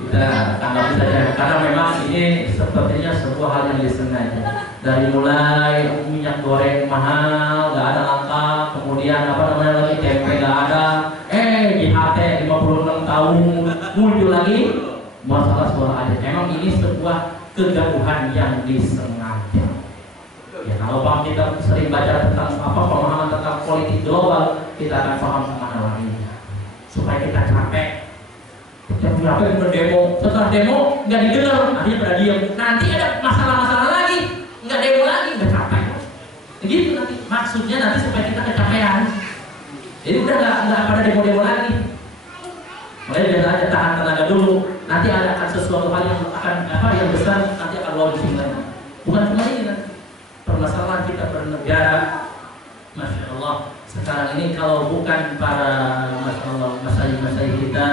kita tanggapi saja karena memang ini sepertinya sebuah hal yang disengaja. Dari mulai minyak goreng mahal, nggak ada langka, kemudian lagi tempe nggak ada, JHT 56 tahun muncul lagi masalah suara adat. Memang ini sebuah kegaduhan yang disengaja. Ya, kalau Bang kita sering baca tentang pemahaman tentang politik global, kita akan paham kemana lagi. Supaya kita capek. Kita capek berdemo, setelah demo nggak didengar, akhirnya pada diam. Nanti ada masalah-masalah lagi, nggak demo lagi, nggak capek. Begitu nanti maksudnya nanti supaya kita kecapean. Jadi udah nggak pada demo-demo lagi. Makanya biasa aja tahan tenaga dulu. Nanti akan sesuatu hal yang akan yang besar nanti akan launching lagi. Bukan cuma ini nanti. Permasalahan kita bernegara, masya Allah. Sekarang ini kalau bukan para masya Allah masyayikh kita,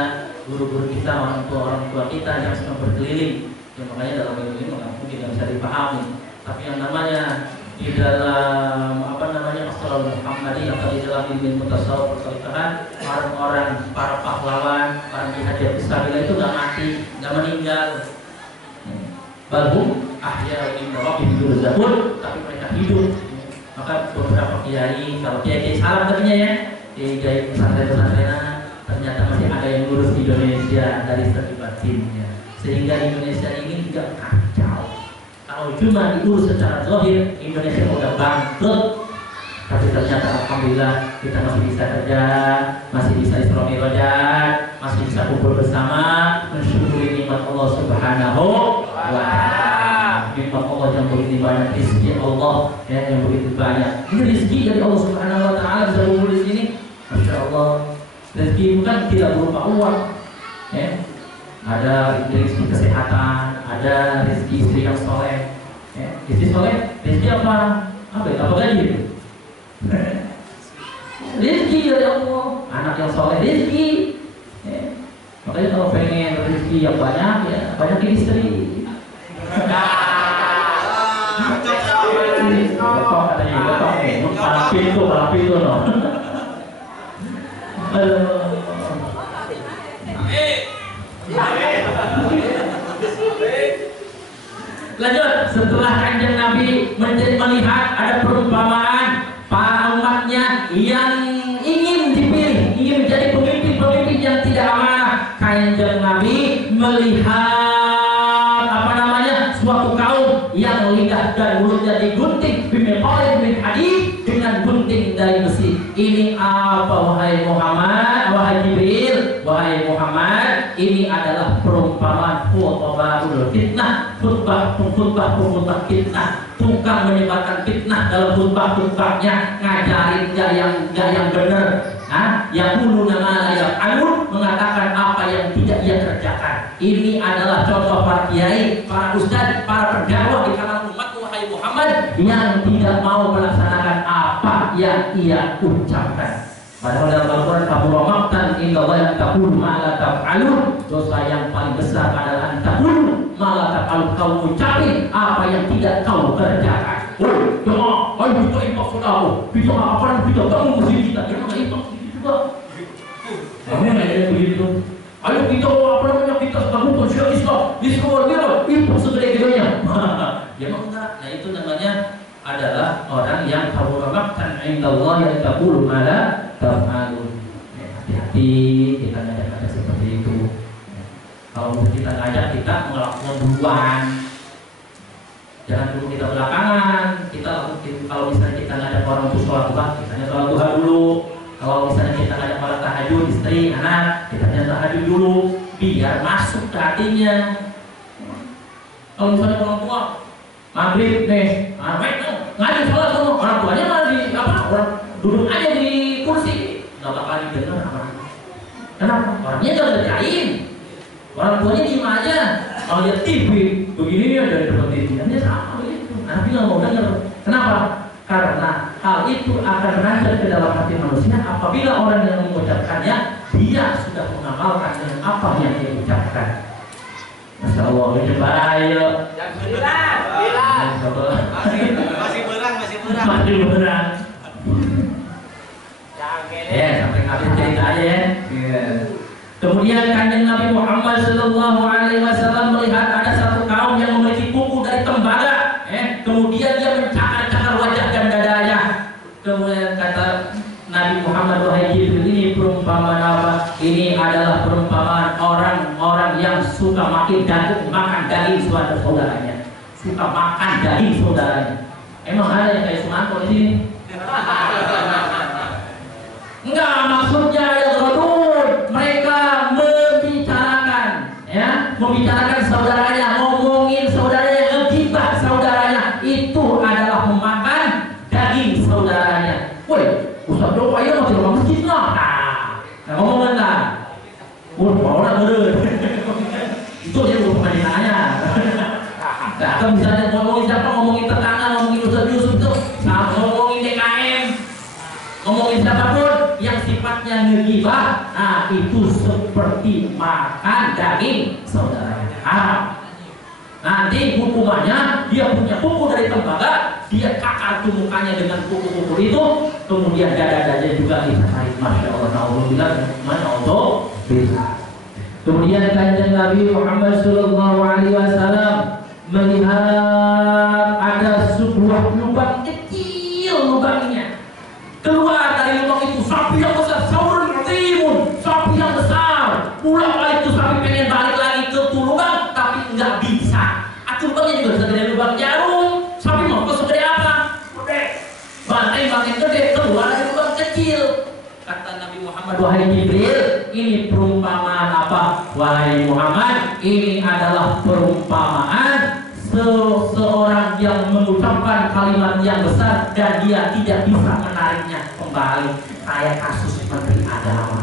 guru-guru kita, orang tua kita yang sedang berkeliling, ya makanya dalam ilmu ini mungkin tidak bisa dipahami. Tapi yang namanya di dalam Asrul Muhammadi atau di dalam ilmu mutasawuf persalikahan, orang-orang para pahlawan, para jihad fisabilillah itu nggak mati, nggak meninggal. Balhum ahya inda rabbihim yurzaqun, tapi mereka hidup. Maka beberapa kiai, kalau kiai salam katanya ya, kiai pesantren-pesantren ternyata masih ada yang ngurus Indonesia dari segi batinnya, sehingga Indonesia ini tidak kacau. Kalau cuma diurus secara zahir, Indonesia udah bangkrut. Tapi ternyata alhamdulillah kita masih bisa kerja, masih bisa Isra Mi'raj, masih bisa kumpul bersama, mensyukuri nikmat Allah Subhanahu wa Ta'ala. Nikmat Allah yang begitu banyak, rezeki Allah ya, yang begitu banyak. Ini rezeki dari Allah Subhanahu wa Ta'ala bisa kumpul di sini. Masya Allah. Rezeki itu kan tidak berupa uang. Ya. Ada rezeki kesehatan, ada rezeki istri yang soleh. Ya. Istri soleh, rezeki apa? Apa gaji? Rezeki dari Allah, anak yang soleh rezeki. Ya. Makanya kalau pengen rezeki yang banyak ya banyakin istri. Betok katanya betok nih, malah pintu no. Lanjut, setelah Kanjeng Nabi melihat ada perumpamaan para umatnya yang ingin dipilih, ingin menjadi pemimpin-pemimpin yang tidak amanah, Kanjeng Nabi melihat suatu kaum yang lidah dan mulutnya digunting min hadid dengan gunting dari besi. Ini apa wahai Muhammad, wahai Jibril, wahai Muhammad? Ini adalah perumpamaan khutbah fitnah, khutbah fitnah, tukang menyebarkan fitnah dalam khutbahnya, ngajarin gak yang benar. Yang dulu nama yang alun mengatakan apa yang tidak ia kerjakan. Ini adalah contoh para kiai, para ustadz, para pendakwah di kalangan umat wahai Muhammad yang tidak mau melaksanakan apa yang ia ucapkan. Padahal dalam Al-Quran kabura maqtan indallahi an taqulu ma la taf'alun. Dosa yang paling besar adalah an taqulu ma la taf'alun, kau ucapin apa yang tidak kau kerjakan. Oh, ayo kita impak saudara, kita apa yang kita kamu mesti kita jangan impak juga. Kamu nanya begitu. Ayo kita apa namanya kita lakukan syiar Islam di sekolah dia impak segede-gedenya. Ya enggak. Nah itu namanya adalah orang yang kabura maqtan indallahi an taqulu ma la taf'alun. Hati-hati kita ngajak seperti itu. Kalau kita ngajak kita melakukan duluan. Jangan dulu kita belakangan. Kita kalau misalnya kita ngajak orang untuk sholat duha, kita sholat duha dulu. Kalau misalnya kita ngajak orang tahajud, istri, anak, kita tahajud dulu, biar masuk ke hatinya. Kalau misalnya orang tua maghrib nih, ngajak sholat semua, orang tuanya malah di orang duduk aja di kursi, nggak bakal didengar apa. Kenapa? Orangnya nggak ngerjain, orang tuanya diem aja, kalau lihat TV begini ya dari depan TV, dia sama begitu. Nanti nggak mau denger. Kenapa? Karena hal itu akan berakhir ke dalam hati manusia apabila orang yang mengucapkannya dia sudah mengamalkan dengan apa yang dia ucapkan. Masya Allah, ini bahaya. Yang 9 masih berang. Ya, sampai habis cerita aja ya. Kemudian Kanjeng Nabi Muhammad Sallallahu Alaihi Wasallam melihat ada satu kaum yang memiliki kuku dari tembaga. Kemudian dia mencakar-cakar wajah dan dadanya. Kemudian kata Nabi Muhammad, wahai Jibril, ini perumpamaan apa? Ini adalah perumpamaan orang-orang yang suka makan daging saudaranya. Suka makan daging saudaranya. Emang ada yang kayak Sumanto di sini? Enggak, maksudnya yang redun. Mereka membicarakan saudaranya, ngomongin saudaranya, ngegibah saudaranya. Itu adalah memakan daging saudaranya. Woi, Ustaz Joko ayo masih orang masjid lah. Nah, ngomongin lah. Mau nak beren. Itu dia bukan pertanyaannya. Nah, atau misalnya ngomongin siapa, ngomongin tetangga, ngomongin Ustaz Yusuf itu, nah, ngomongin DKM, ngomongin siapapun yang sifatnya ngegibah, nah itu seperti makan daging saudaranya. Haram. Nanti hukumannya dia punya kuku dari tembaga, dia cakar tuh mukanya dengan kuku-kuku itu, kemudian dada-dadanya juga ditarik. Masya Allah, naudzubillah, naudzubillah. Kemudian Kanjeng Nabi Muhammad Sallallahu Alaihi Wasallam melihat ada sebuah lubang kecil lubangnya. Keluar dari lubang itu sapi yang besar, saurun timun, sapi yang besar. Pulang balik itu sapi pengen balik lagi ke lubang, tapi nggak bisa. Lubangnya juga segede lubang jarum. Sapi mau segede apa? Gede. Banteng makin gede, wahai Jibril, ini perumpamaan apa? Wahai Muhammad, ini adalah perumpamaan seorang yang mengucapkan kalimat yang besar dan dia tidak bisa menariknya kembali, kayak kasus Menteri Agama.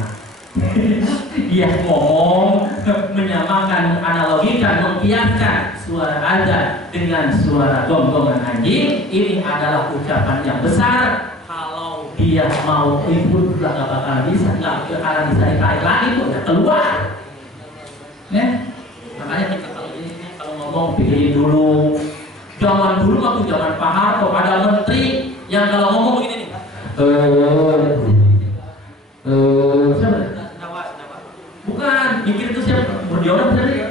Dia ngomong, menyamakan, analogikan, mengkiaskan suara azan dengan suara gonggongan anjing. Ini adalah ucapan yang besar. Kalau dia mau ikut juga nggak bakal bisa, nggak bakalan bisa ditarik lagi, udah keluar. Makanya kita kalau ngomong pikirin dulu. Zaman dulu waktu zaman Pak Harto ada menteri yang kalau ngomong begini nih. Siapa? Bukan, mikir itu siapa? Berdiono tadi?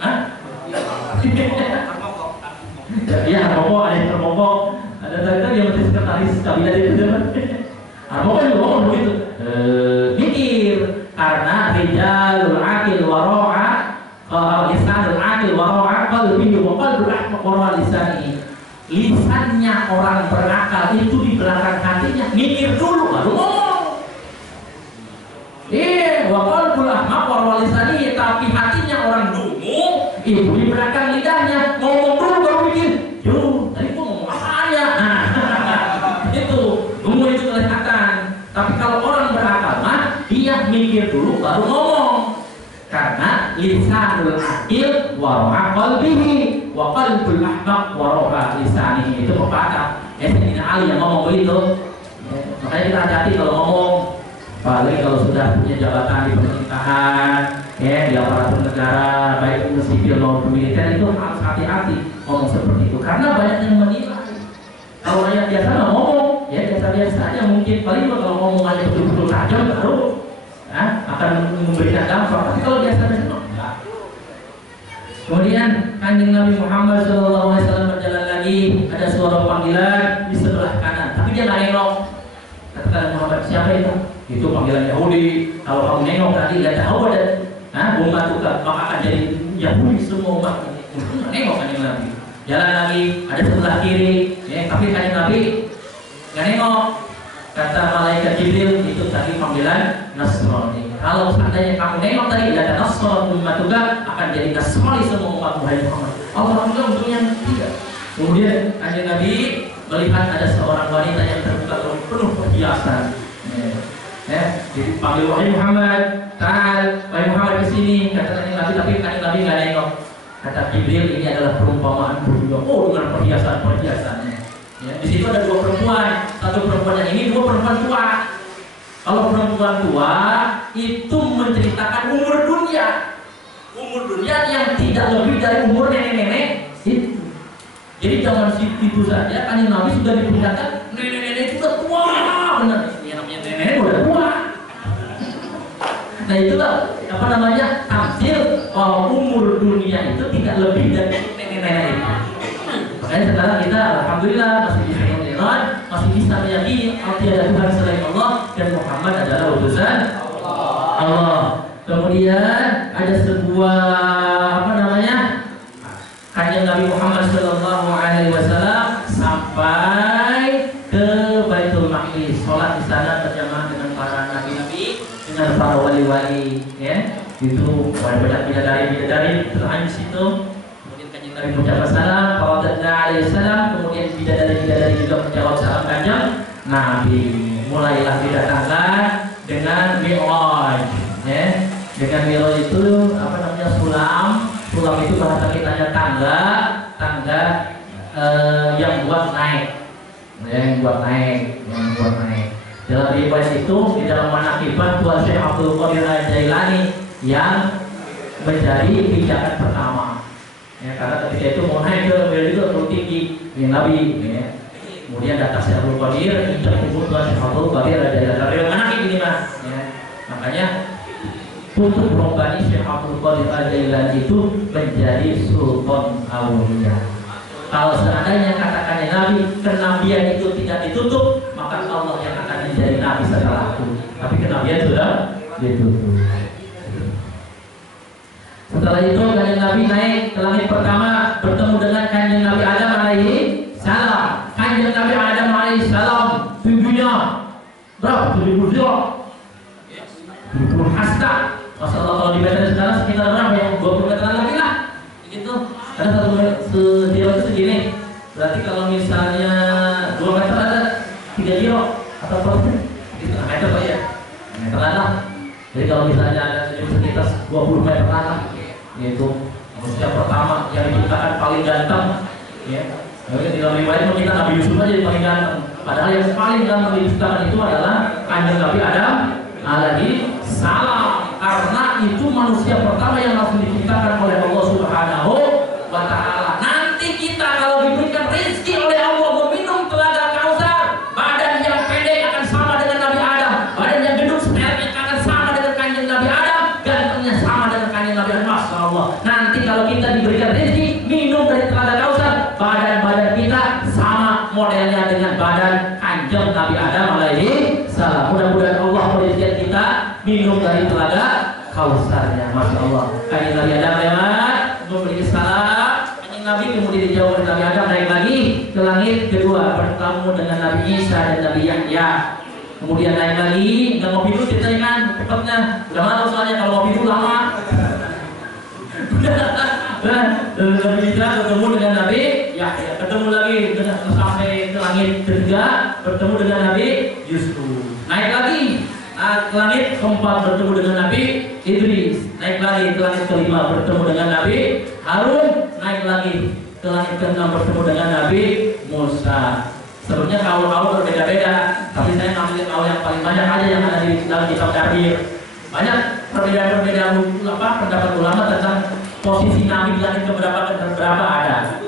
Hah? Ya, Harmoko, ada yang Harmoko. Ada tadi yang menteri sekretaris kabinet itu siapa? Harmoko juga ngomong begitu. Mikir, karena rijalul akil waro'a lisanul akil waro'a qalbi wa qalbul ahmaq waro'a lisani. Lisannya orang berakal itu di belakang hatinya, mikir dulu baru ngomong. Wa qalbul ahmaq waro'a lisani, tapi hatinya orang dungu itu di belakang lidahnya, ngomong dulu baru mikir. Yo, tadi gua ngomong apa ya? Nah, itu dungu itu kelihatan. Tapi kalau orang berakal mah dia mikir dulu baru ngomong. Karena lisanul akil waro'a qalbihi wa qalbul ahmaq waro'a lisanihi, itu pepatah. Sayyidina Ali yang ngomong begitu. Makanya kita hati-hati kalau ngomong, apalagi kalau sudah punya jabatan di pemerintahan, di aparatur negara, baik itu sipil maupun militer, itu harus hati-hati ngomong seperti itu. Karena banyak yang menilai. Kalau rakyat biasa nggak ngomong, ya biasa-biasa aja mungkin. Paling kalau ngomongannya betul-betul tajam baru akan memberikan dampak. Tapi kalau biasa-biasa enggak. Kemudian Kanjeng Nabi Muhammad SAW berjalan lagi, ada suara panggilan di sebelah kanan, tapi dia nggak nengok. Kata Muhammad, siapa itu? Itu panggilan Yahudi. Kalau kamu nengok tadi nggak tahu ada umat tukar, maka akan jadi Yahudi semua umat. Nengok Kanjeng Nabi. Jalan lagi, ada sebelah kiri, tapi Kanjeng Nabi nggak nengok. Kata malaikat Jibril, itu tadi panggilan Nasrani. Kalau seandainya kamu nengok tadi ada Nasrani umat juga, akan jadi Nasrani semua umat Muhammad. Alhamdulillah untungnya tidak. Kemudian Kanjeng Nabi melihat ada seorang wanita yang terbuka penuh perhiasan. Dipanggil wahai Muhammad, wahai Muhammad ke sini. Kata Kanjeng Nabi, tapi Kanjeng Nabi nggak nengok. Kata Jibril, ini adalah perumpamaan dunia. Oh, dengan perhiasannya. Di situ ada dua perempuan, satu perempuan yang ini, dua perempuan tua. Kalau perempuan tua itu menceritakan umur dunia yang tidak lebih dari umur nenek-nenek itu. Jadi zaman itu saja Kanjeng Nabi sudah diperlihatkan nenek-nenek itu sudah tua, benar. Ini namanya nenek sudah tua. Nah itulah apa namanya tafsir bahwa umur dunia itu tidak lebih dari nenek-nenek itu. Makanya sekarang kita alhamdulillah masih bisa mengenal, masih bisa meyakini tiada Tuhan selain Allah dan Muhammad adalah utusan Allah. Kemudian ada sebuah apa namanya Kanjeng Nabi Muhammad SAW sampai ke Baitul Maqdis, sholat di sana berjamaah dengan para nabi-nabi, dengan para wali-wali, itu banyak bidadari terang di situ. Nabi mengucapkan salam, Rasulullah alaihissalam, kemudian bidadari juga menjawab salam Kanjeng Nabi. Mulailah didatangkan dengan Mi'raj, dengan Mi'raj itu apa namanya sulam itu bahasa kitanya tangga yang buat naik, Dalam riwayat itu di dalam manaqibat Tuan Syekh Abdul Qadir Al-Jailani yang menjadi pijakan pertama. Karena ketika itu mau naik ke beliau itu terlalu tinggi Nabi. Kemudian datang Syekh Abdul Qadir, injak punggung Tuan Syekh Abdul Qadir dari mana ini mas? Makanya kutub rombani Syekh Abdul Qadir Al-Jailani itu menjadi sultan aulia. Kalau seandainya katakannya Nabi, kenabian itu tidak ditutup, maka Allah yang akan menjadi Nabi setelahku. Tapi kenabian sudah ditutup. Setelah itu Kanjeng Nabi naik ke langit pertama, bertemu dengan Kanjeng Nabi Adam alaihi salam. Kanjeng Nabi Adam alaihi salam tingginya berapa? 70 zira. itu manusia pertama yang diciptakan paling ganteng, ya. Di dalam riwayat kita Nabi Yusuf aja yang paling ganteng. Padahal yang paling ganteng diciptakan itu adalah kanjeng Nabi Adam alaihi salam. Karena itu manusia pertama yang langsung diciptakan oleh Allah Subhanahu wa Ta'ala. Nanti kita kalau diberikan rezeki oleh Allah meminum telaga Kausar, badan yang pendek akan sama dengan Nabi Adam, badan yang gendut spermnya akan sama dengan kanjeng Nabi Adam, gantengnya sama dengan kanjeng Nabi Adam. Masya Allah. Nanti kalau kita diberikan rezeki minum dari telaga Kausar, badan-badan kita sama modelnya dengan badan kanjeng Nabi Adam alaihi salam. Mudah-mudahan Allah memberikan kita minum dari telaga Kausarnya. Masya Allah. Kanjeng Nabi Adam lewat memberi salam, kanjeng Nabi kemudian dijauh oleh Nabi Adam, naik lagi ke langit kedua, bertemu dengan Nabi Isa dan Nabi Yahya. Kemudian naik lagi, nggak mau tidur ceritanya, cepatnya udah malu soalnya kalau mau tidur lama. Nabi Isa bertemu dengan Nabi Yahya, ketemu lagi sampai ke langit ketiga, bertemu dengan Nabi Yusuf. Naik lagi ke langit keempat, bertemu dengan Nabi Idris. Naik lagi ke langit kelima, bertemu dengan Nabi Harun. Naik lagi ke langit keenam, bertemu dengan Nabi Musa. Sebenarnya kaul-kaul berbeda-beda, tapi saya ngambil kaul yang paling banyak aja yang ada di dalam kitab Kabir. Banyak perbedaan-perbedaan pendapat ulama tentang posisi Nabi di langit keberapa ada.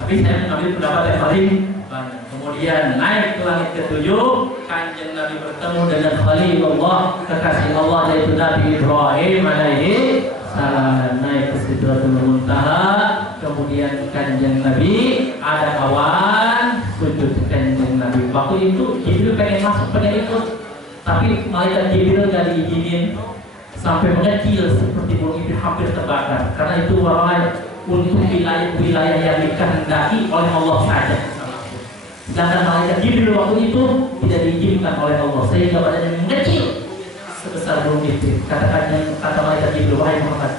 Tapi saya mengambil pendapat yang paling banyak. Kemudian naik ke langit ketujuh, kanjeng Nabi bertemu dengan Khalilullah, kekasih Allah yaitu Nabi Ibrahim alaihi salam. Naik ke Sidratul Muntaha, kemudian kanjeng Nabi ada awan sujud kanjeng Nabi. Waktu itu Jibril pengen masuk, pengen ikut, tapi malaikat Jibril gak diizinin sampai mengecil seperti burung itu hampir terbakar, karena itu untuk wilayah yang dikehendaki oleh Allah saja. Sedangkan malaikat Jibril waktu itu tidak diizinkan oleh Allah, sehingga badannya mengecil sebesar burung itu. Kata malaikat Jibril, wahai Muhammad,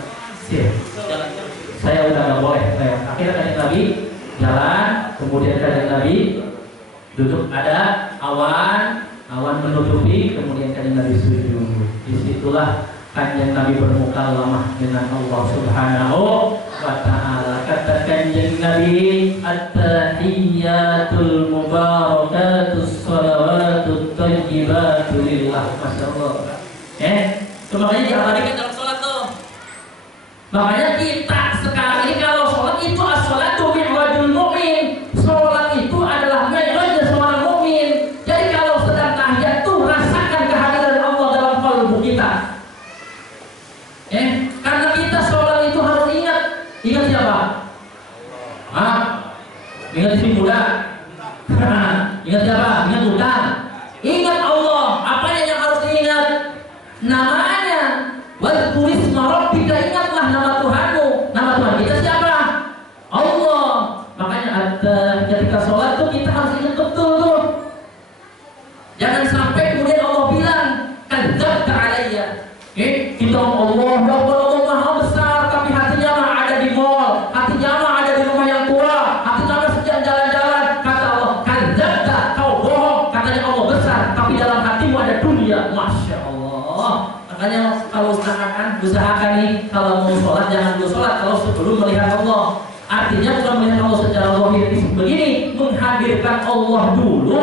saya udah nggak boleh. Akhirnya kanjeng Nabi jalan, kemudian kanjeng Nabi duduk, ada awan menutupi, kemudian kanjeng Nabi sujud. Disitulah kanjeng Nabi bermuka lemah dengan Allah Subhanahu wa Ta'ala. Kata kanjeng Nabi, at-tahiyyatul mubarakatus salawatut thayyibatu lillah. Masya Allah. Itu makanya diabadikan dalam sholat tuh. Makanya kita sekarang ini kalau sholat itu as-sholatu mi'rajul mu'min. Sholat itu adalah mi'rajnya seorang mukmin. Jadi kalau sedang tahiyat tuh rasakan kehadiran Allah dalam qalbu kita. Karena kita sholat itu harus ingat siapa? Ingat istri muda? Ingat siapa? Ingat utang? Ingat Allah. Apanya yang harus diingat? Namanya. Wadhkurisma rabbika, ingatlah nama Tuhanmu. Nama Tuhan kita siapa? Allah. Makanya ketika sholat tuh kita harus ingat betul tuh. Jangan sampai kemudian Allah bilang kadzdzabta alayya. Kita Allah maha besar, tapi hatinya mah ada di mall, hatinya mah ada di rumah yang tua, hatinya mah sedang jalan-jalan. Kata Allah, kadzdzabta, kau bohong. Katanya Allah besar, tapi dalam hatimu ada dunia. Masya Allah. Makanya kalau usahakan nih, kalau mau sholat jangan dulu sholat kalau sebelum melihat Allah. Artinya bukan melihat Allah secara zahir begini, menghadirkan Allah dulu.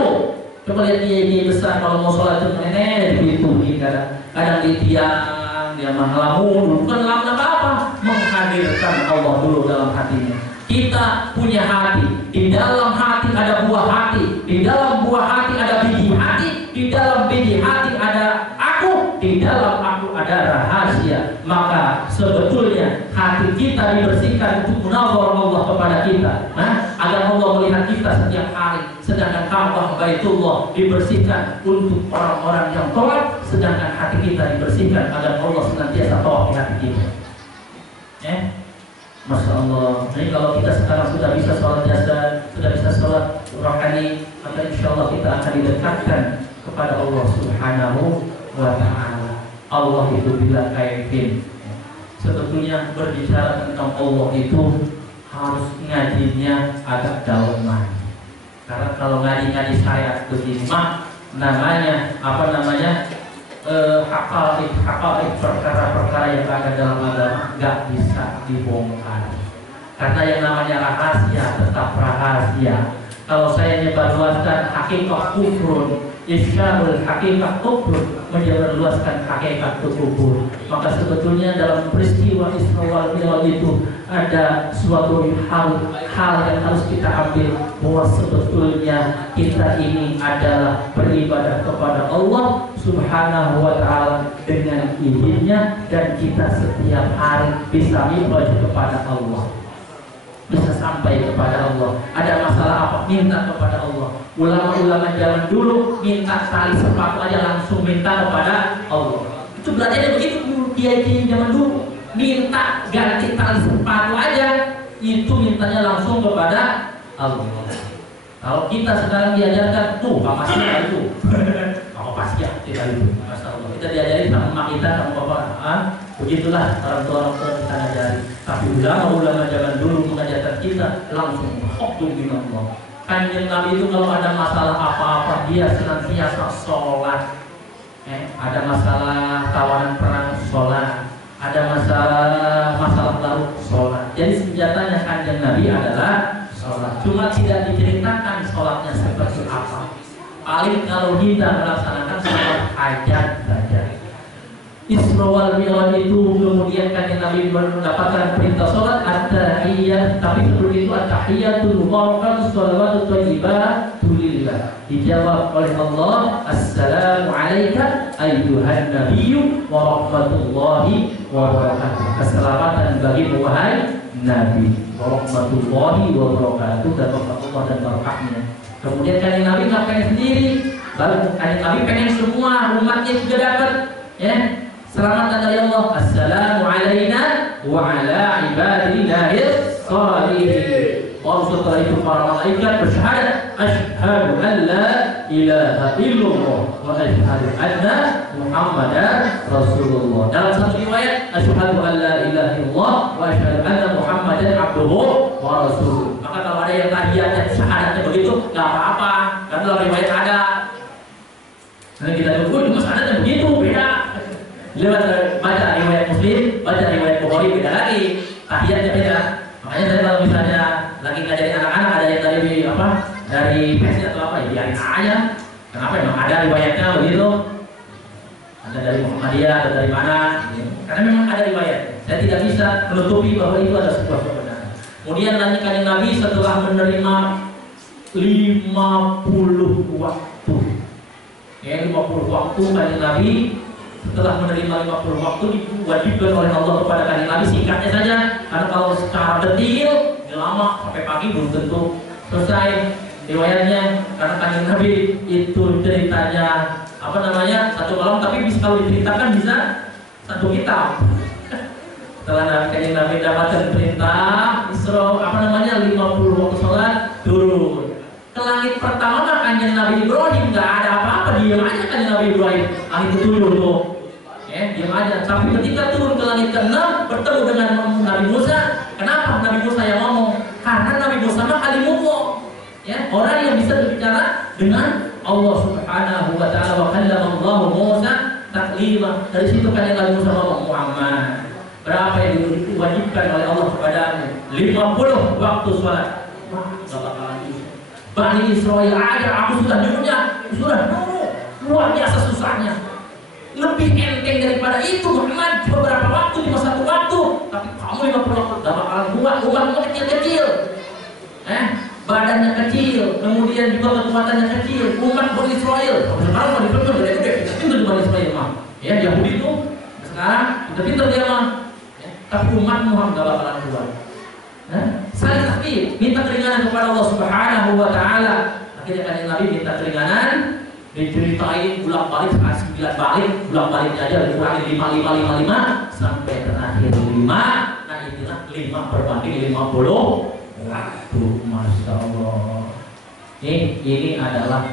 Coba lihat dia besar, kalau mau sholat itu nenek dihitungin, kadang di tiang, dia ngelamun, bukan ngelamun apa-apa, menghadirkan Allah dulu dalam hatinya. Kita punya hati, di dalam hati ada buah hati, di dalam buah hati ada biji hati, di dalam biji hati ada aku, di dalam aku ada rahasia. Maka sebetulnya hati kita dibersihkan untuk munawwar Allah kepada kita, agar Allah melihat kita setiap hari. Sedangkan Ka'bah Baitullah dibersihkan untuk orang-orang yang tawaf, sedangkan hati kita dibersihkan agar Allah senantiasa tawaf di hati kita. Masya Allah. Jadi kalau kita sekarang sudah bisa sholat jasa, sudah bisa sholat rohani, maka insya Allah kita akan didekatkan kepada Allah Subhanahu wa Ta'ala. Allah itu bila kaifin. Sebetulnya berbicara tentang Allah itu harus ngajinya agak dalam. Karena kalau ngaji syariat begini mah namanya hakaik perkara-perkara yang ada dalam agama nggak bisa dibongkar. Karena yang namanya rahasia tetap rahasia. Kalau saya nyebarluaskan hakikat kufrun, isyarul hakikat kufrun, menyebarluaskan hakikat kufur, maka sebetulnya dalam peristiwa Isra wal Mi'raj itu ada suatu hal yang harus kita ambil, bahwa sebetulnya kita ini adalah beribadah kepada Allah Subhanahu wa ta'ala dengan izinnya, dan kita setiap hari bisa mi'raj kepada Allah, bisa sampai kepada Allah. Ada masalah apa? Minta kepada Allah. Ulama-ulama zaman dulu minta tali sepatu aja langsung minta kepada Allah. Itu belajarnya begitu kiai-kiai zaman dulu. Minta ganti tali sepatu aja, itu mintanya langsung kepada Allah. Kalau kita sekarang diajarkan tuh Pak Masya itu, Pak Masya tidak itu, Masya Allah. Kita diajari sama mak kita, sama bapak, begitulah orang tua kita ngajari. Tapi ulama zaman dulu mengajarkan kita langsung hukum bin Allah. Kanjeng Nabi itu kalau ada masalah apa-apa dia senantiasa sholat. Ada masalah tawanan perang sholat, ada masalah baru sholat. Jadi senjatanya kanjeng Nabi adalah sholat. Cuma tidak diceritakan sholatnya seperti apa. Paling kalau kita melaksanakan sholat hajat saja. Isra wal Mi'raj itu kemudian kanjeng Nabi mendapatkan perintah sholat at-tahiyyah, tapi sebelum itu at-tahiyyatul mubarakatuh shalawatut thayyibah lillah. Dijawab oleh Allah, assalamu alayka ayyuhan nabiyyu wa rahmatullahi wa barakatuh. Keselamatan bagimu wahai Nabi, wa rahmatullahi wa barakatuh, dan rahmatullah dan barakahnya. Kemudian kanjeng Nabi nggak pengen sendiri, baru kanjeng Nabi pengen semua umatnya juga dapat, ya. Selamatan dari Allah, assalamu alayna wa ala ibadillahis shalihin. Setelah itu para malaikat bersyahadat, asyhadu an la ilaha illallah wa asyhadu anna Muhammadar Rasulullah. Dalam satu riwayat, asyhadu an la ilaha illallah wa asyhadu anna Muhammadan abduhu wa rasuluh. Maka kalau ada yang tahiyatnya syahadatnya begitu, nggak apa-apa, karena dalam riwayat ada. Nanti kita tunggu cuma syahadatnya begitu, beda. Lewat baca riwayat Muslim, baca riwayat Bukhari, beda lagi, tahiyatnya beda. Makanya saya kalau misalnya lagi ngajarin anak-anak, ada yang dari versi atau apa, ya biarin aja. Kenapa? Memang ada riwayatnya begitu. Ada dari Muhammadiyah atau dari mana? Karena memang ada riwayat. Saya tidak bisa menutupi bahwa itu ada sebuah kebenaran. Kemudian lanjut kanjeng Nabi setelah menerima 50 waktu. Ya, 50 waktu kanjeng Nabi. Setelah menerima 50 waktu diwajibkan oleh Allah kepada kanjeng Nabi, singkatnya saja, karena kalau secara detail lama sampai pagi belum tentu selesai riwayatnya, karena kanjeng Nabi itu ceritanya satu malam, tapi bisa kalau diceritakan bisa satu kitab. Setelah kanjeng Nabi dapatkan perintah Isra 50 waktu sholat turun ke langit pertama, mah kanjeng Nabi Ibrahim nggak ada apa-apa, diam aja kanjeng Nabi Ibrahim. Langit itu turun tuh, ya diam aja. Tapi ketika turun ke langit ke-6 bertemu dengan Nabi Musa. Kenapa Nabi Musa yang ngomong? Karena Nabi Musa mah kalimullah, ya, orang yang bisa berbicara dengan Allah Subhanahu wa taala. Wa kallamallahu Musa taklima. Dari situ kanjeng Nabi Musa ngomong, Muhammad, berapa yang diwajibkan oleh Allah kepadamu? 50 waktu sholat. Wah, nggak bakalan bisa. Bani Israel aja aku sudah nyuruhnya, sudah luar biasa susahnya. Lebih enteng daripada itu Muhammad, beberapa waktu, cuma satu waktu. Tapi kamu 50 waktu, gak bakalan kuat. Umatmu kecil-kecil, badannya kecil, kemudian juga kekuatannya kecil. Umat Bani Israel, sekarang Bani Israel gede-gede, pintar Bani Israel mah. Ya, Yahudi itu sekarang pintar dia mah. Tapi umatmu gak bakalan kuat. Saling takdir, minta keringanan kepada Allah Subhanahu wa taala. Akhirnya kanjeng Nabi minta keringanan, diceritain ulang-balik 9 balik, ulang-baliknya aja dikurangi 5 sampai terakhir 5. Nah, inilah 5 berbanding 50 waktu. Masya Allah. Ini adalah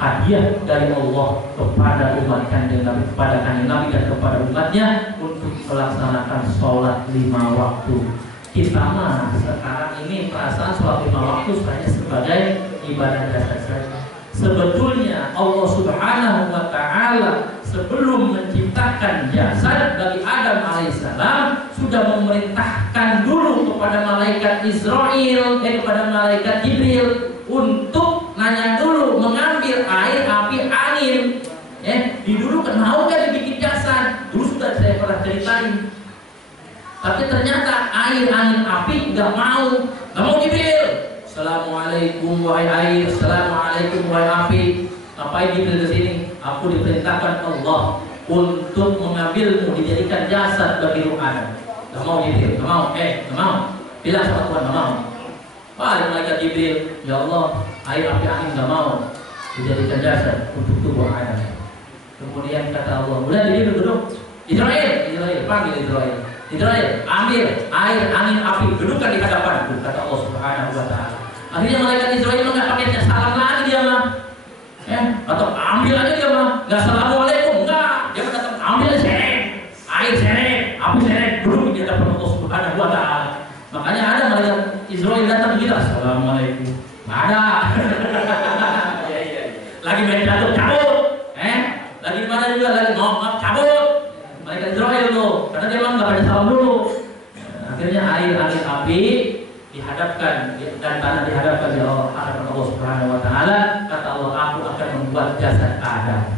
hadiah dari Allah kepada umat kanjeng Nabi, kepada kanjeng Nabi dan kepada umatnya untuk melaksanakan sholat 5 waktu. Kita mah sekarang ini perasaan sholat 5 waktu hanya sebagai ibadah dasar saja. Sebetulnya Allah Subhanahu wa taala sebelum menciptakan jasad bagi Adam alaihissalam sudah memerintahkan dulu kepada malaikat Israel, kepada malaikat Jibril untuk nanya dulu mengambil air, api, angin. Dulu kan mau kan dibikin jasad, dulu sudah saya pernah ceritain. Tapi ternyata air, angin, api nggak mau Jibril. Assalamualaikum wahai air, assalamualaikum wahai api. Ngapain Jibril kesini? Aku diperintahkan Allah untuk mengambilmu dijadikan jasad bagi ruh Adam. Gak mau Jibril, gak mau, gak mau. Bilang sama Tuhan, gak mau. Wah, malaikat Jibril, ya Allah, air, api, angin gak mau dijadikan jasad untuk tubuh Adam. Kemudian kata Allah, udah Jibril duduk. Israel, panggil Israel, ambil air, angin, api, dudukkan di hadapanku, kata Allah Subhanahu wa Ta'ala. Akhirnya malaikat Israel nggak pakai salam lagi dia mah. Atau ambil aja dia mah, nggak assalamualaikum, enggak, dia datang ambil serek, air serek, api serek, duduk di hadapan Allah Subhanahu wa Ta'ala. Makanya ada malaikat Israel datang kita, assalamualaikum, nggak ada. Lagi main jatuh cabut, lagi di mana juga lagi ngomong cabut, malaikat Israel tuh, karena dia mah nggak pada salam dulu. Akhirnya air, angin, api dihadapkan dan tanah dihadapkan di hadapan Allah Subhanahu wa Ta'ala. Kata Allah, aku akan membuat jasad Adam.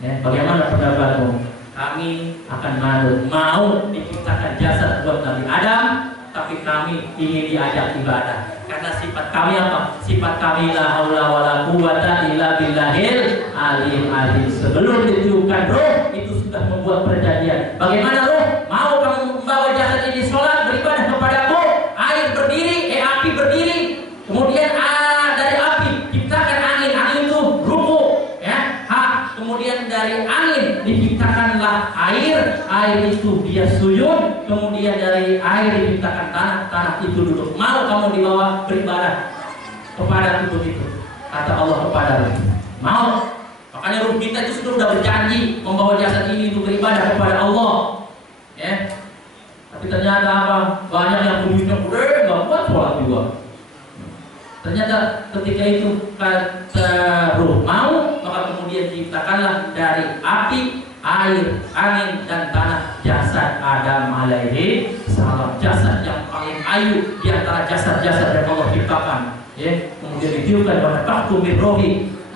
Bagaimana pendapatmu? Kami akan mau diciptakan jasad buat Nabi Adam, tapi kami ingin diajak ibadah. Karena sifat kami apa? Sifat kami la haula wala quwata illa billahil aliyil azim. Sebelum ditiupkan roh itu sudah membuat perjanjian. Bagaimana roh? Mau kamu membawa jasad ini sholat beribadah kepadaku? Air berdiri, api berdiri. Kemudian dari api ciptakan angin, angin itu ruku, kemudian dari angin diciptakanlah air, air itu dia suyun, kemudian dari air diciptakan tanah, tanah itu duduk. Mau kamu dibawa beribadah kepada tubuh itu? Kata Allah kepadamu, mau. Makanya ruh kita itu sudah berjanji membawa jasad ini untuk beribadah kepada Allah. Tapi ternyata apa? Banyak yang tubuhnya nggak kuat sholat juga. Ternyata ketika itu kata ruh mau, maka kemudian diciptakanlah dari api, air, angin, dan tanah jasad Adam alaihi salam. Jasad yang paling ayu di antara jasad-jasad yang Allah ciptakan. Kemudian ditiupkan pada waktu min rohi,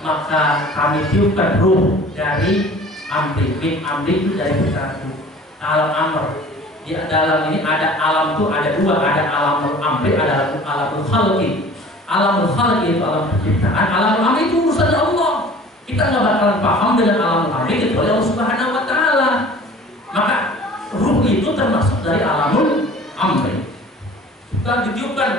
maka kami tiupkan ruh dari amri. Min amri itu dari bersatu alam amr. Di dalam ini ada alam itu ada dua, ada alamul amri, ada alamul khalqi. Alamul khalqi itu alam penciptaan, alamul amri itu urusan Allah. Kita nggak bakalan paham dengan alamul amri kecuali Allah Subhanahu wa Ta'ala. Maka ruh itu termasuk dari alamul amri. Setelah ditiupkan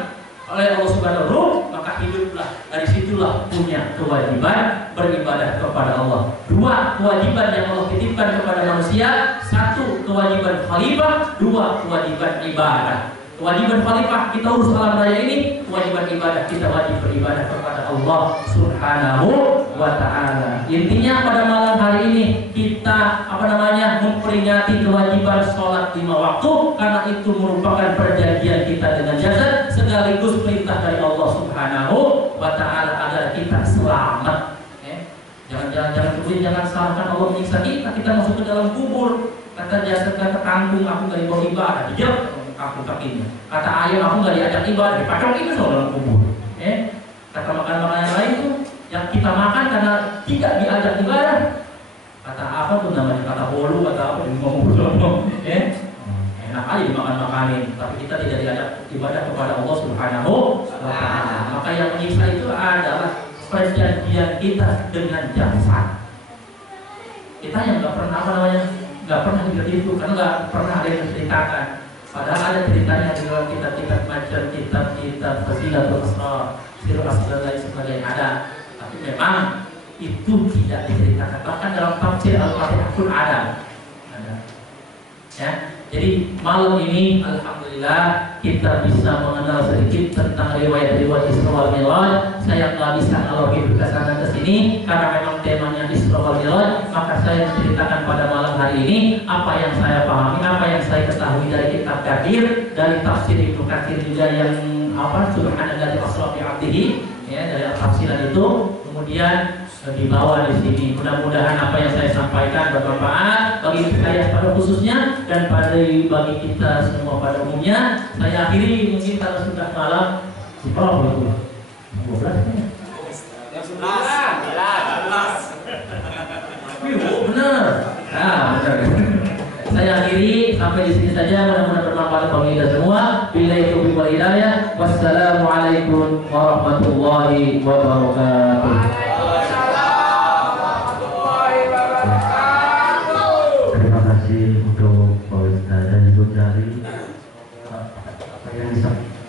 oleh Allah Subhanahu wa Ta'ala, maka hiduplah, dari situlah punya kewajiban beribadah kepada Allah. Dua kewajiban yang Allah titipkan kepada manusia, satu kewajiban khalifah, dua kewajiban ibadah. Kewajiban khalifah kita urus alam raya ini, kewajiban ibadah kita wajib beribadah kepada Allah Subhanahu wa Ta'ala. Intinya pada malam hari ini kita memperingati kewajiban sholat 5 waktu, karena itu merupakan perjanjian kita dengan jasad sekaligus perintah dari Allah Subhanahu wa Ta'ala agar kita selamat. Jangan salahkan Allah menyiksa kita masuk ke dalam kubur. Kata jasad, kata kangkung, aku gak dibawa ibadah, dijawab aku kakinya. Kata ayam, aku gak diajak ibadah, dipacok itu soal dalam kubur. Kata makanan-makanan yang lain itu yang kita makan karena tidak diajak ibadah. Kata apa tuh namanya, kata bolu, kata apa ngomong. Enak aja dimakan-makanin, tapi kita tidak diajak ibadah kepada Allah Subhanahu wa Ta'ala. Maka yang menyiksa itu adalah perjanjian kita dengan jasad. Kita yang nggak pernah seperti itu, karena nggak pernah ada yang menceritakan. Padahal ada ceritanya di dalam kitab-kitab macam kitab Fasilatul Asrar, Sirul Asrar dan lain sebagainya ada. Tapi memang itu tidak diceritakan. Bahkan dalam tafsir Al-Fatihah pun ada. Jadi malam ini alhamdulillah kita bisa mengenal sedikit tentang riwayat-riwayat Isra wal Mi'raj. Saya nggak bisa ngalogi ke sana ke sini karena memang temanya Isra wal Mi'raj. Maka saya menceritakan pada malam hari ini apa yang saya pahami, apa yang saya ketahui dari kitab Katsir, dari tafsir Ibnu Katsir juga yang Subhanallahi asra bi 'abdihi, dari tafsiran itu. Kemudian dibawa di sini. Mudah-mudahan apa yang saya sampaikan bermanfaat bagi saya pada khususnya dan bagi kita semua pada umumnya. Saya akhiri mungkin kalau sudah malam berapa itu? 12 ya? Benar. Nah, benar. Saya akhiri sampai di sini saja. Mudah-mudahan bermanfaat bagi kita semua. Billahi taufiq wal hidayah. Wassalamualaikum warahmatullahi wabarakatuh. Terima kasih untuk Pak Ustaz dan Ibu Jari. Apa yang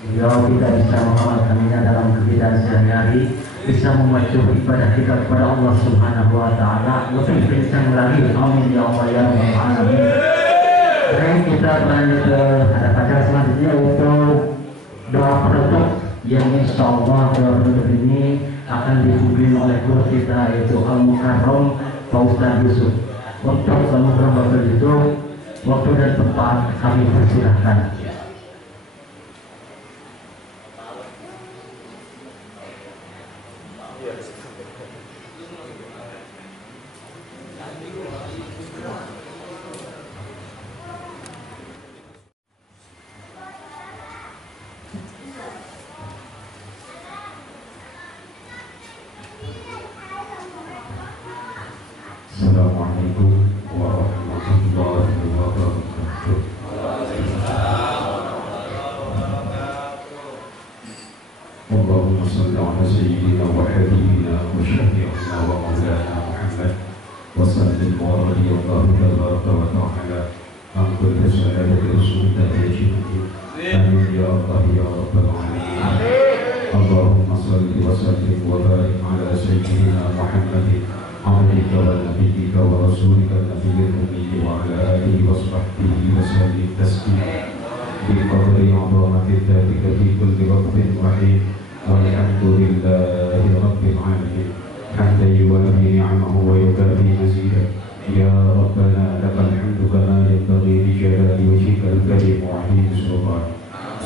beliau tidak bisa mengamalkannya dalam kegiatan sehari-hari, bisa memacu ibadah kita kepada Allah Subhanahu wa taala. Lebih kencang lagi. Amin ya Allah ya rabbal alamin. Sekarang kita berlanjut ke acara selanjutnya untuk doa penutup yang insya Allah doa penutup ini akan dipimpin oleh guru kita yaitu Al-Mukarram Pak Ustaz Yusuf. Untuk Al-Mukarram Bapak itu waktu dan tempat kami persilahkan. Assalamualaikum warahmatullahi wabarakatuh. Allahumma salli ala sayyidina wa habibina wa syafi'ina wa maulana Muhammad wa sallim wa radiyallahu tabaraka wa ta'ala an kulli sahabati rasulillah ajma'in. Amin ya Allah ya rabbal alamin. Allahumma salli wa sallim wa barik ala sayyidina Muhammadin عبدك ونبيك ورسولك النبي الأمي وعلى آله وصحبه وسلم تسليما بقدر عظمة ذاتك في كل وقت وحين والحمد لله رب العالمين حتى يوافي نعمه ويكافي مزيدا يا ربنا لك الحمد كما ينبغي لجلال وجهك الكريم وعظيم سلطانك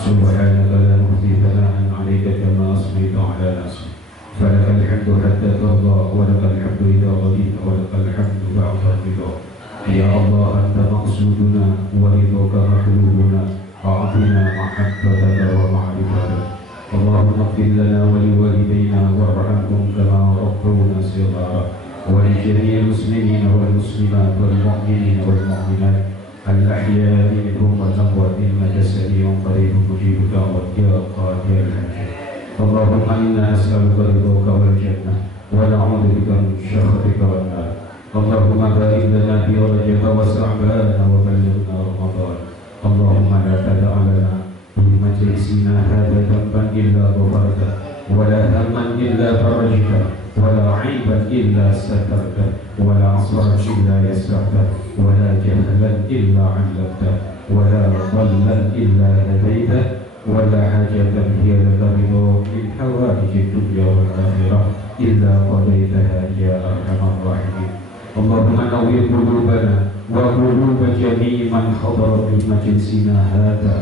سبحانك لا نحصي ثناء عليك كما أثنيت على نفسك فلك الحمد حتى ترضى ولك الحمد إذا رضيت ولك الحمد بعد الرضا يا الله أنت مقصودنا ورضاك مطلوبنا أعطنا محبتك ومعرفتك اللهم اغفر لنا ولوالدينا وارحمهم كما ربونا صغارا ولجميع المسلمين والمسلمات والمؤمنين والمؤمنات الأحياء منهم والأموات إنك سميع قريب مجيب دعوة يا قاضي الحاجات اللهم إنا نسألك رضاك والجنة ونعوذ بك من سخطك والنار اللهم بارك لنا في رجب وشعبان وبلغنا رمضان اللهم لا تدع لنا في مجلسنا هذا ذنبا إلا غفرته ولا هما إلا فرجته ولا عيبا إلا سترته ولا عصرا إلا يسرته ولا جهلا إلا علمته ولا ضلا إلا هديته ولا حاجة هي لك رضا من حوائج الدنيا والآخرة إلا قضيتها يا أرحم الراحمين اللهم نور قلوبنا وقلوب جميع من حضر في مجلسنا هذا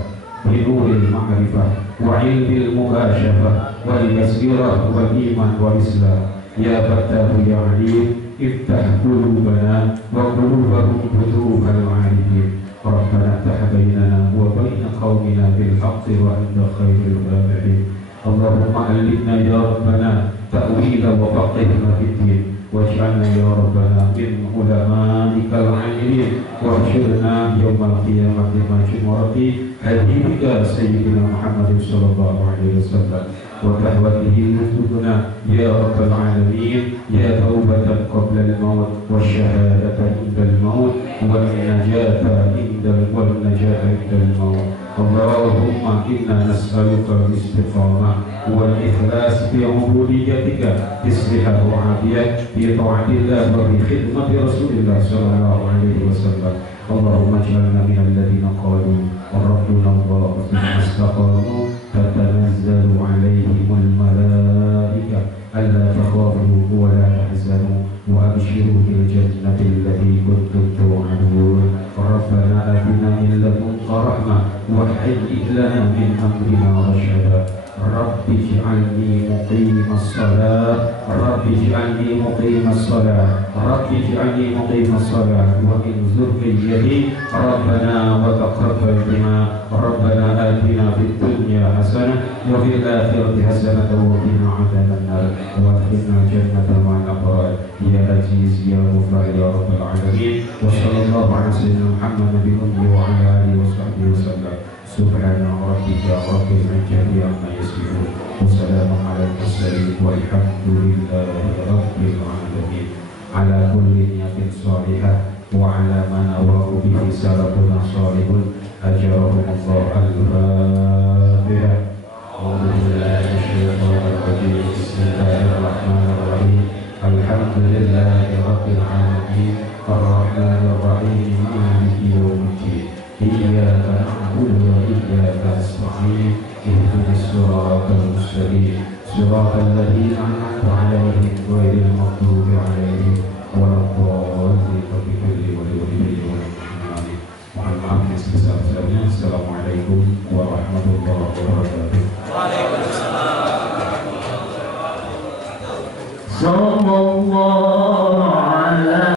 بنور المعرفة وعلم المكاشفة والبصيرة والإيمان والإسلام يا فتاح يا عليم افتح قلوبنا وقلوبهم فتوح العارفين ربنا افتح بيننا وبين قومنا بالحق وأنت خير الفاتحين اللهم علمنا يا ربنا تأويل وفقهنا في الدين واجعلنا يا ربنا من علمائك العاملين واحشرنا يوم القيامة مع جمرة حبيبك سيدنا محمد صلى الله عليه وسلم وتهوته نفوسنا يا رب العالمين يا توبة قبل الموت والشهادة عند الموت والنجاة عند الموت اللهم إنا نسألك الاستقامة والإخلاص في عبوديتك تصلح وعافية في طاعة الله وفي خدمة رسول الله صلى الله عليه وسلم اللهم اجعلنا من الذين قالوا ربنا الله ثم استقاموا تتنزل عليهم الملائكة ألا تخافوا ولا تحزنوا وأبشروا بالجنة التي كنتم توعدون ربنا آتنا من لدنك رحمة وهيئ لنا من أمرنا رشدا رب اجعلني مقيم الصلاة رب اجعلني مقيم الصلاة رب اجعلني مقيم الصلاة ومن ذريتي ربنا وتقبل بنا ربنا آتنا في الدنيا حسنة وفي الآخرة حسنة وقنا عذاب النار وادخلنا الجنة مع الأبرار يا عزيز يا غفار يا رب العالمين وصلى الله على سيدنا محمد نبي الأمي وعلى آله وصحبه وسلم سبحان ربك رب العزة عما يصفون وسلام على المرسلين والحمد لله رب العالمين على كل نية صالحة وعلى ما نواه به سلفنا صالح أجرهم الله الفاتحة أعوذ بالله من الشيطان الرجيم بسم الله الرحمن الرحيم الحمد لله رب العالمين الرحمن الرحيم مالك يوم الدين إياك نعبد وإياك نستعين اهدنا الصراط المستقيم صراط الذين أنعمت عليهم غير المغضوب عليهم ولا الضالين بكل ولي Mohon maaf yang sebesar-besarnya. Assalamualaikum warahmatullahi wabarakatuh.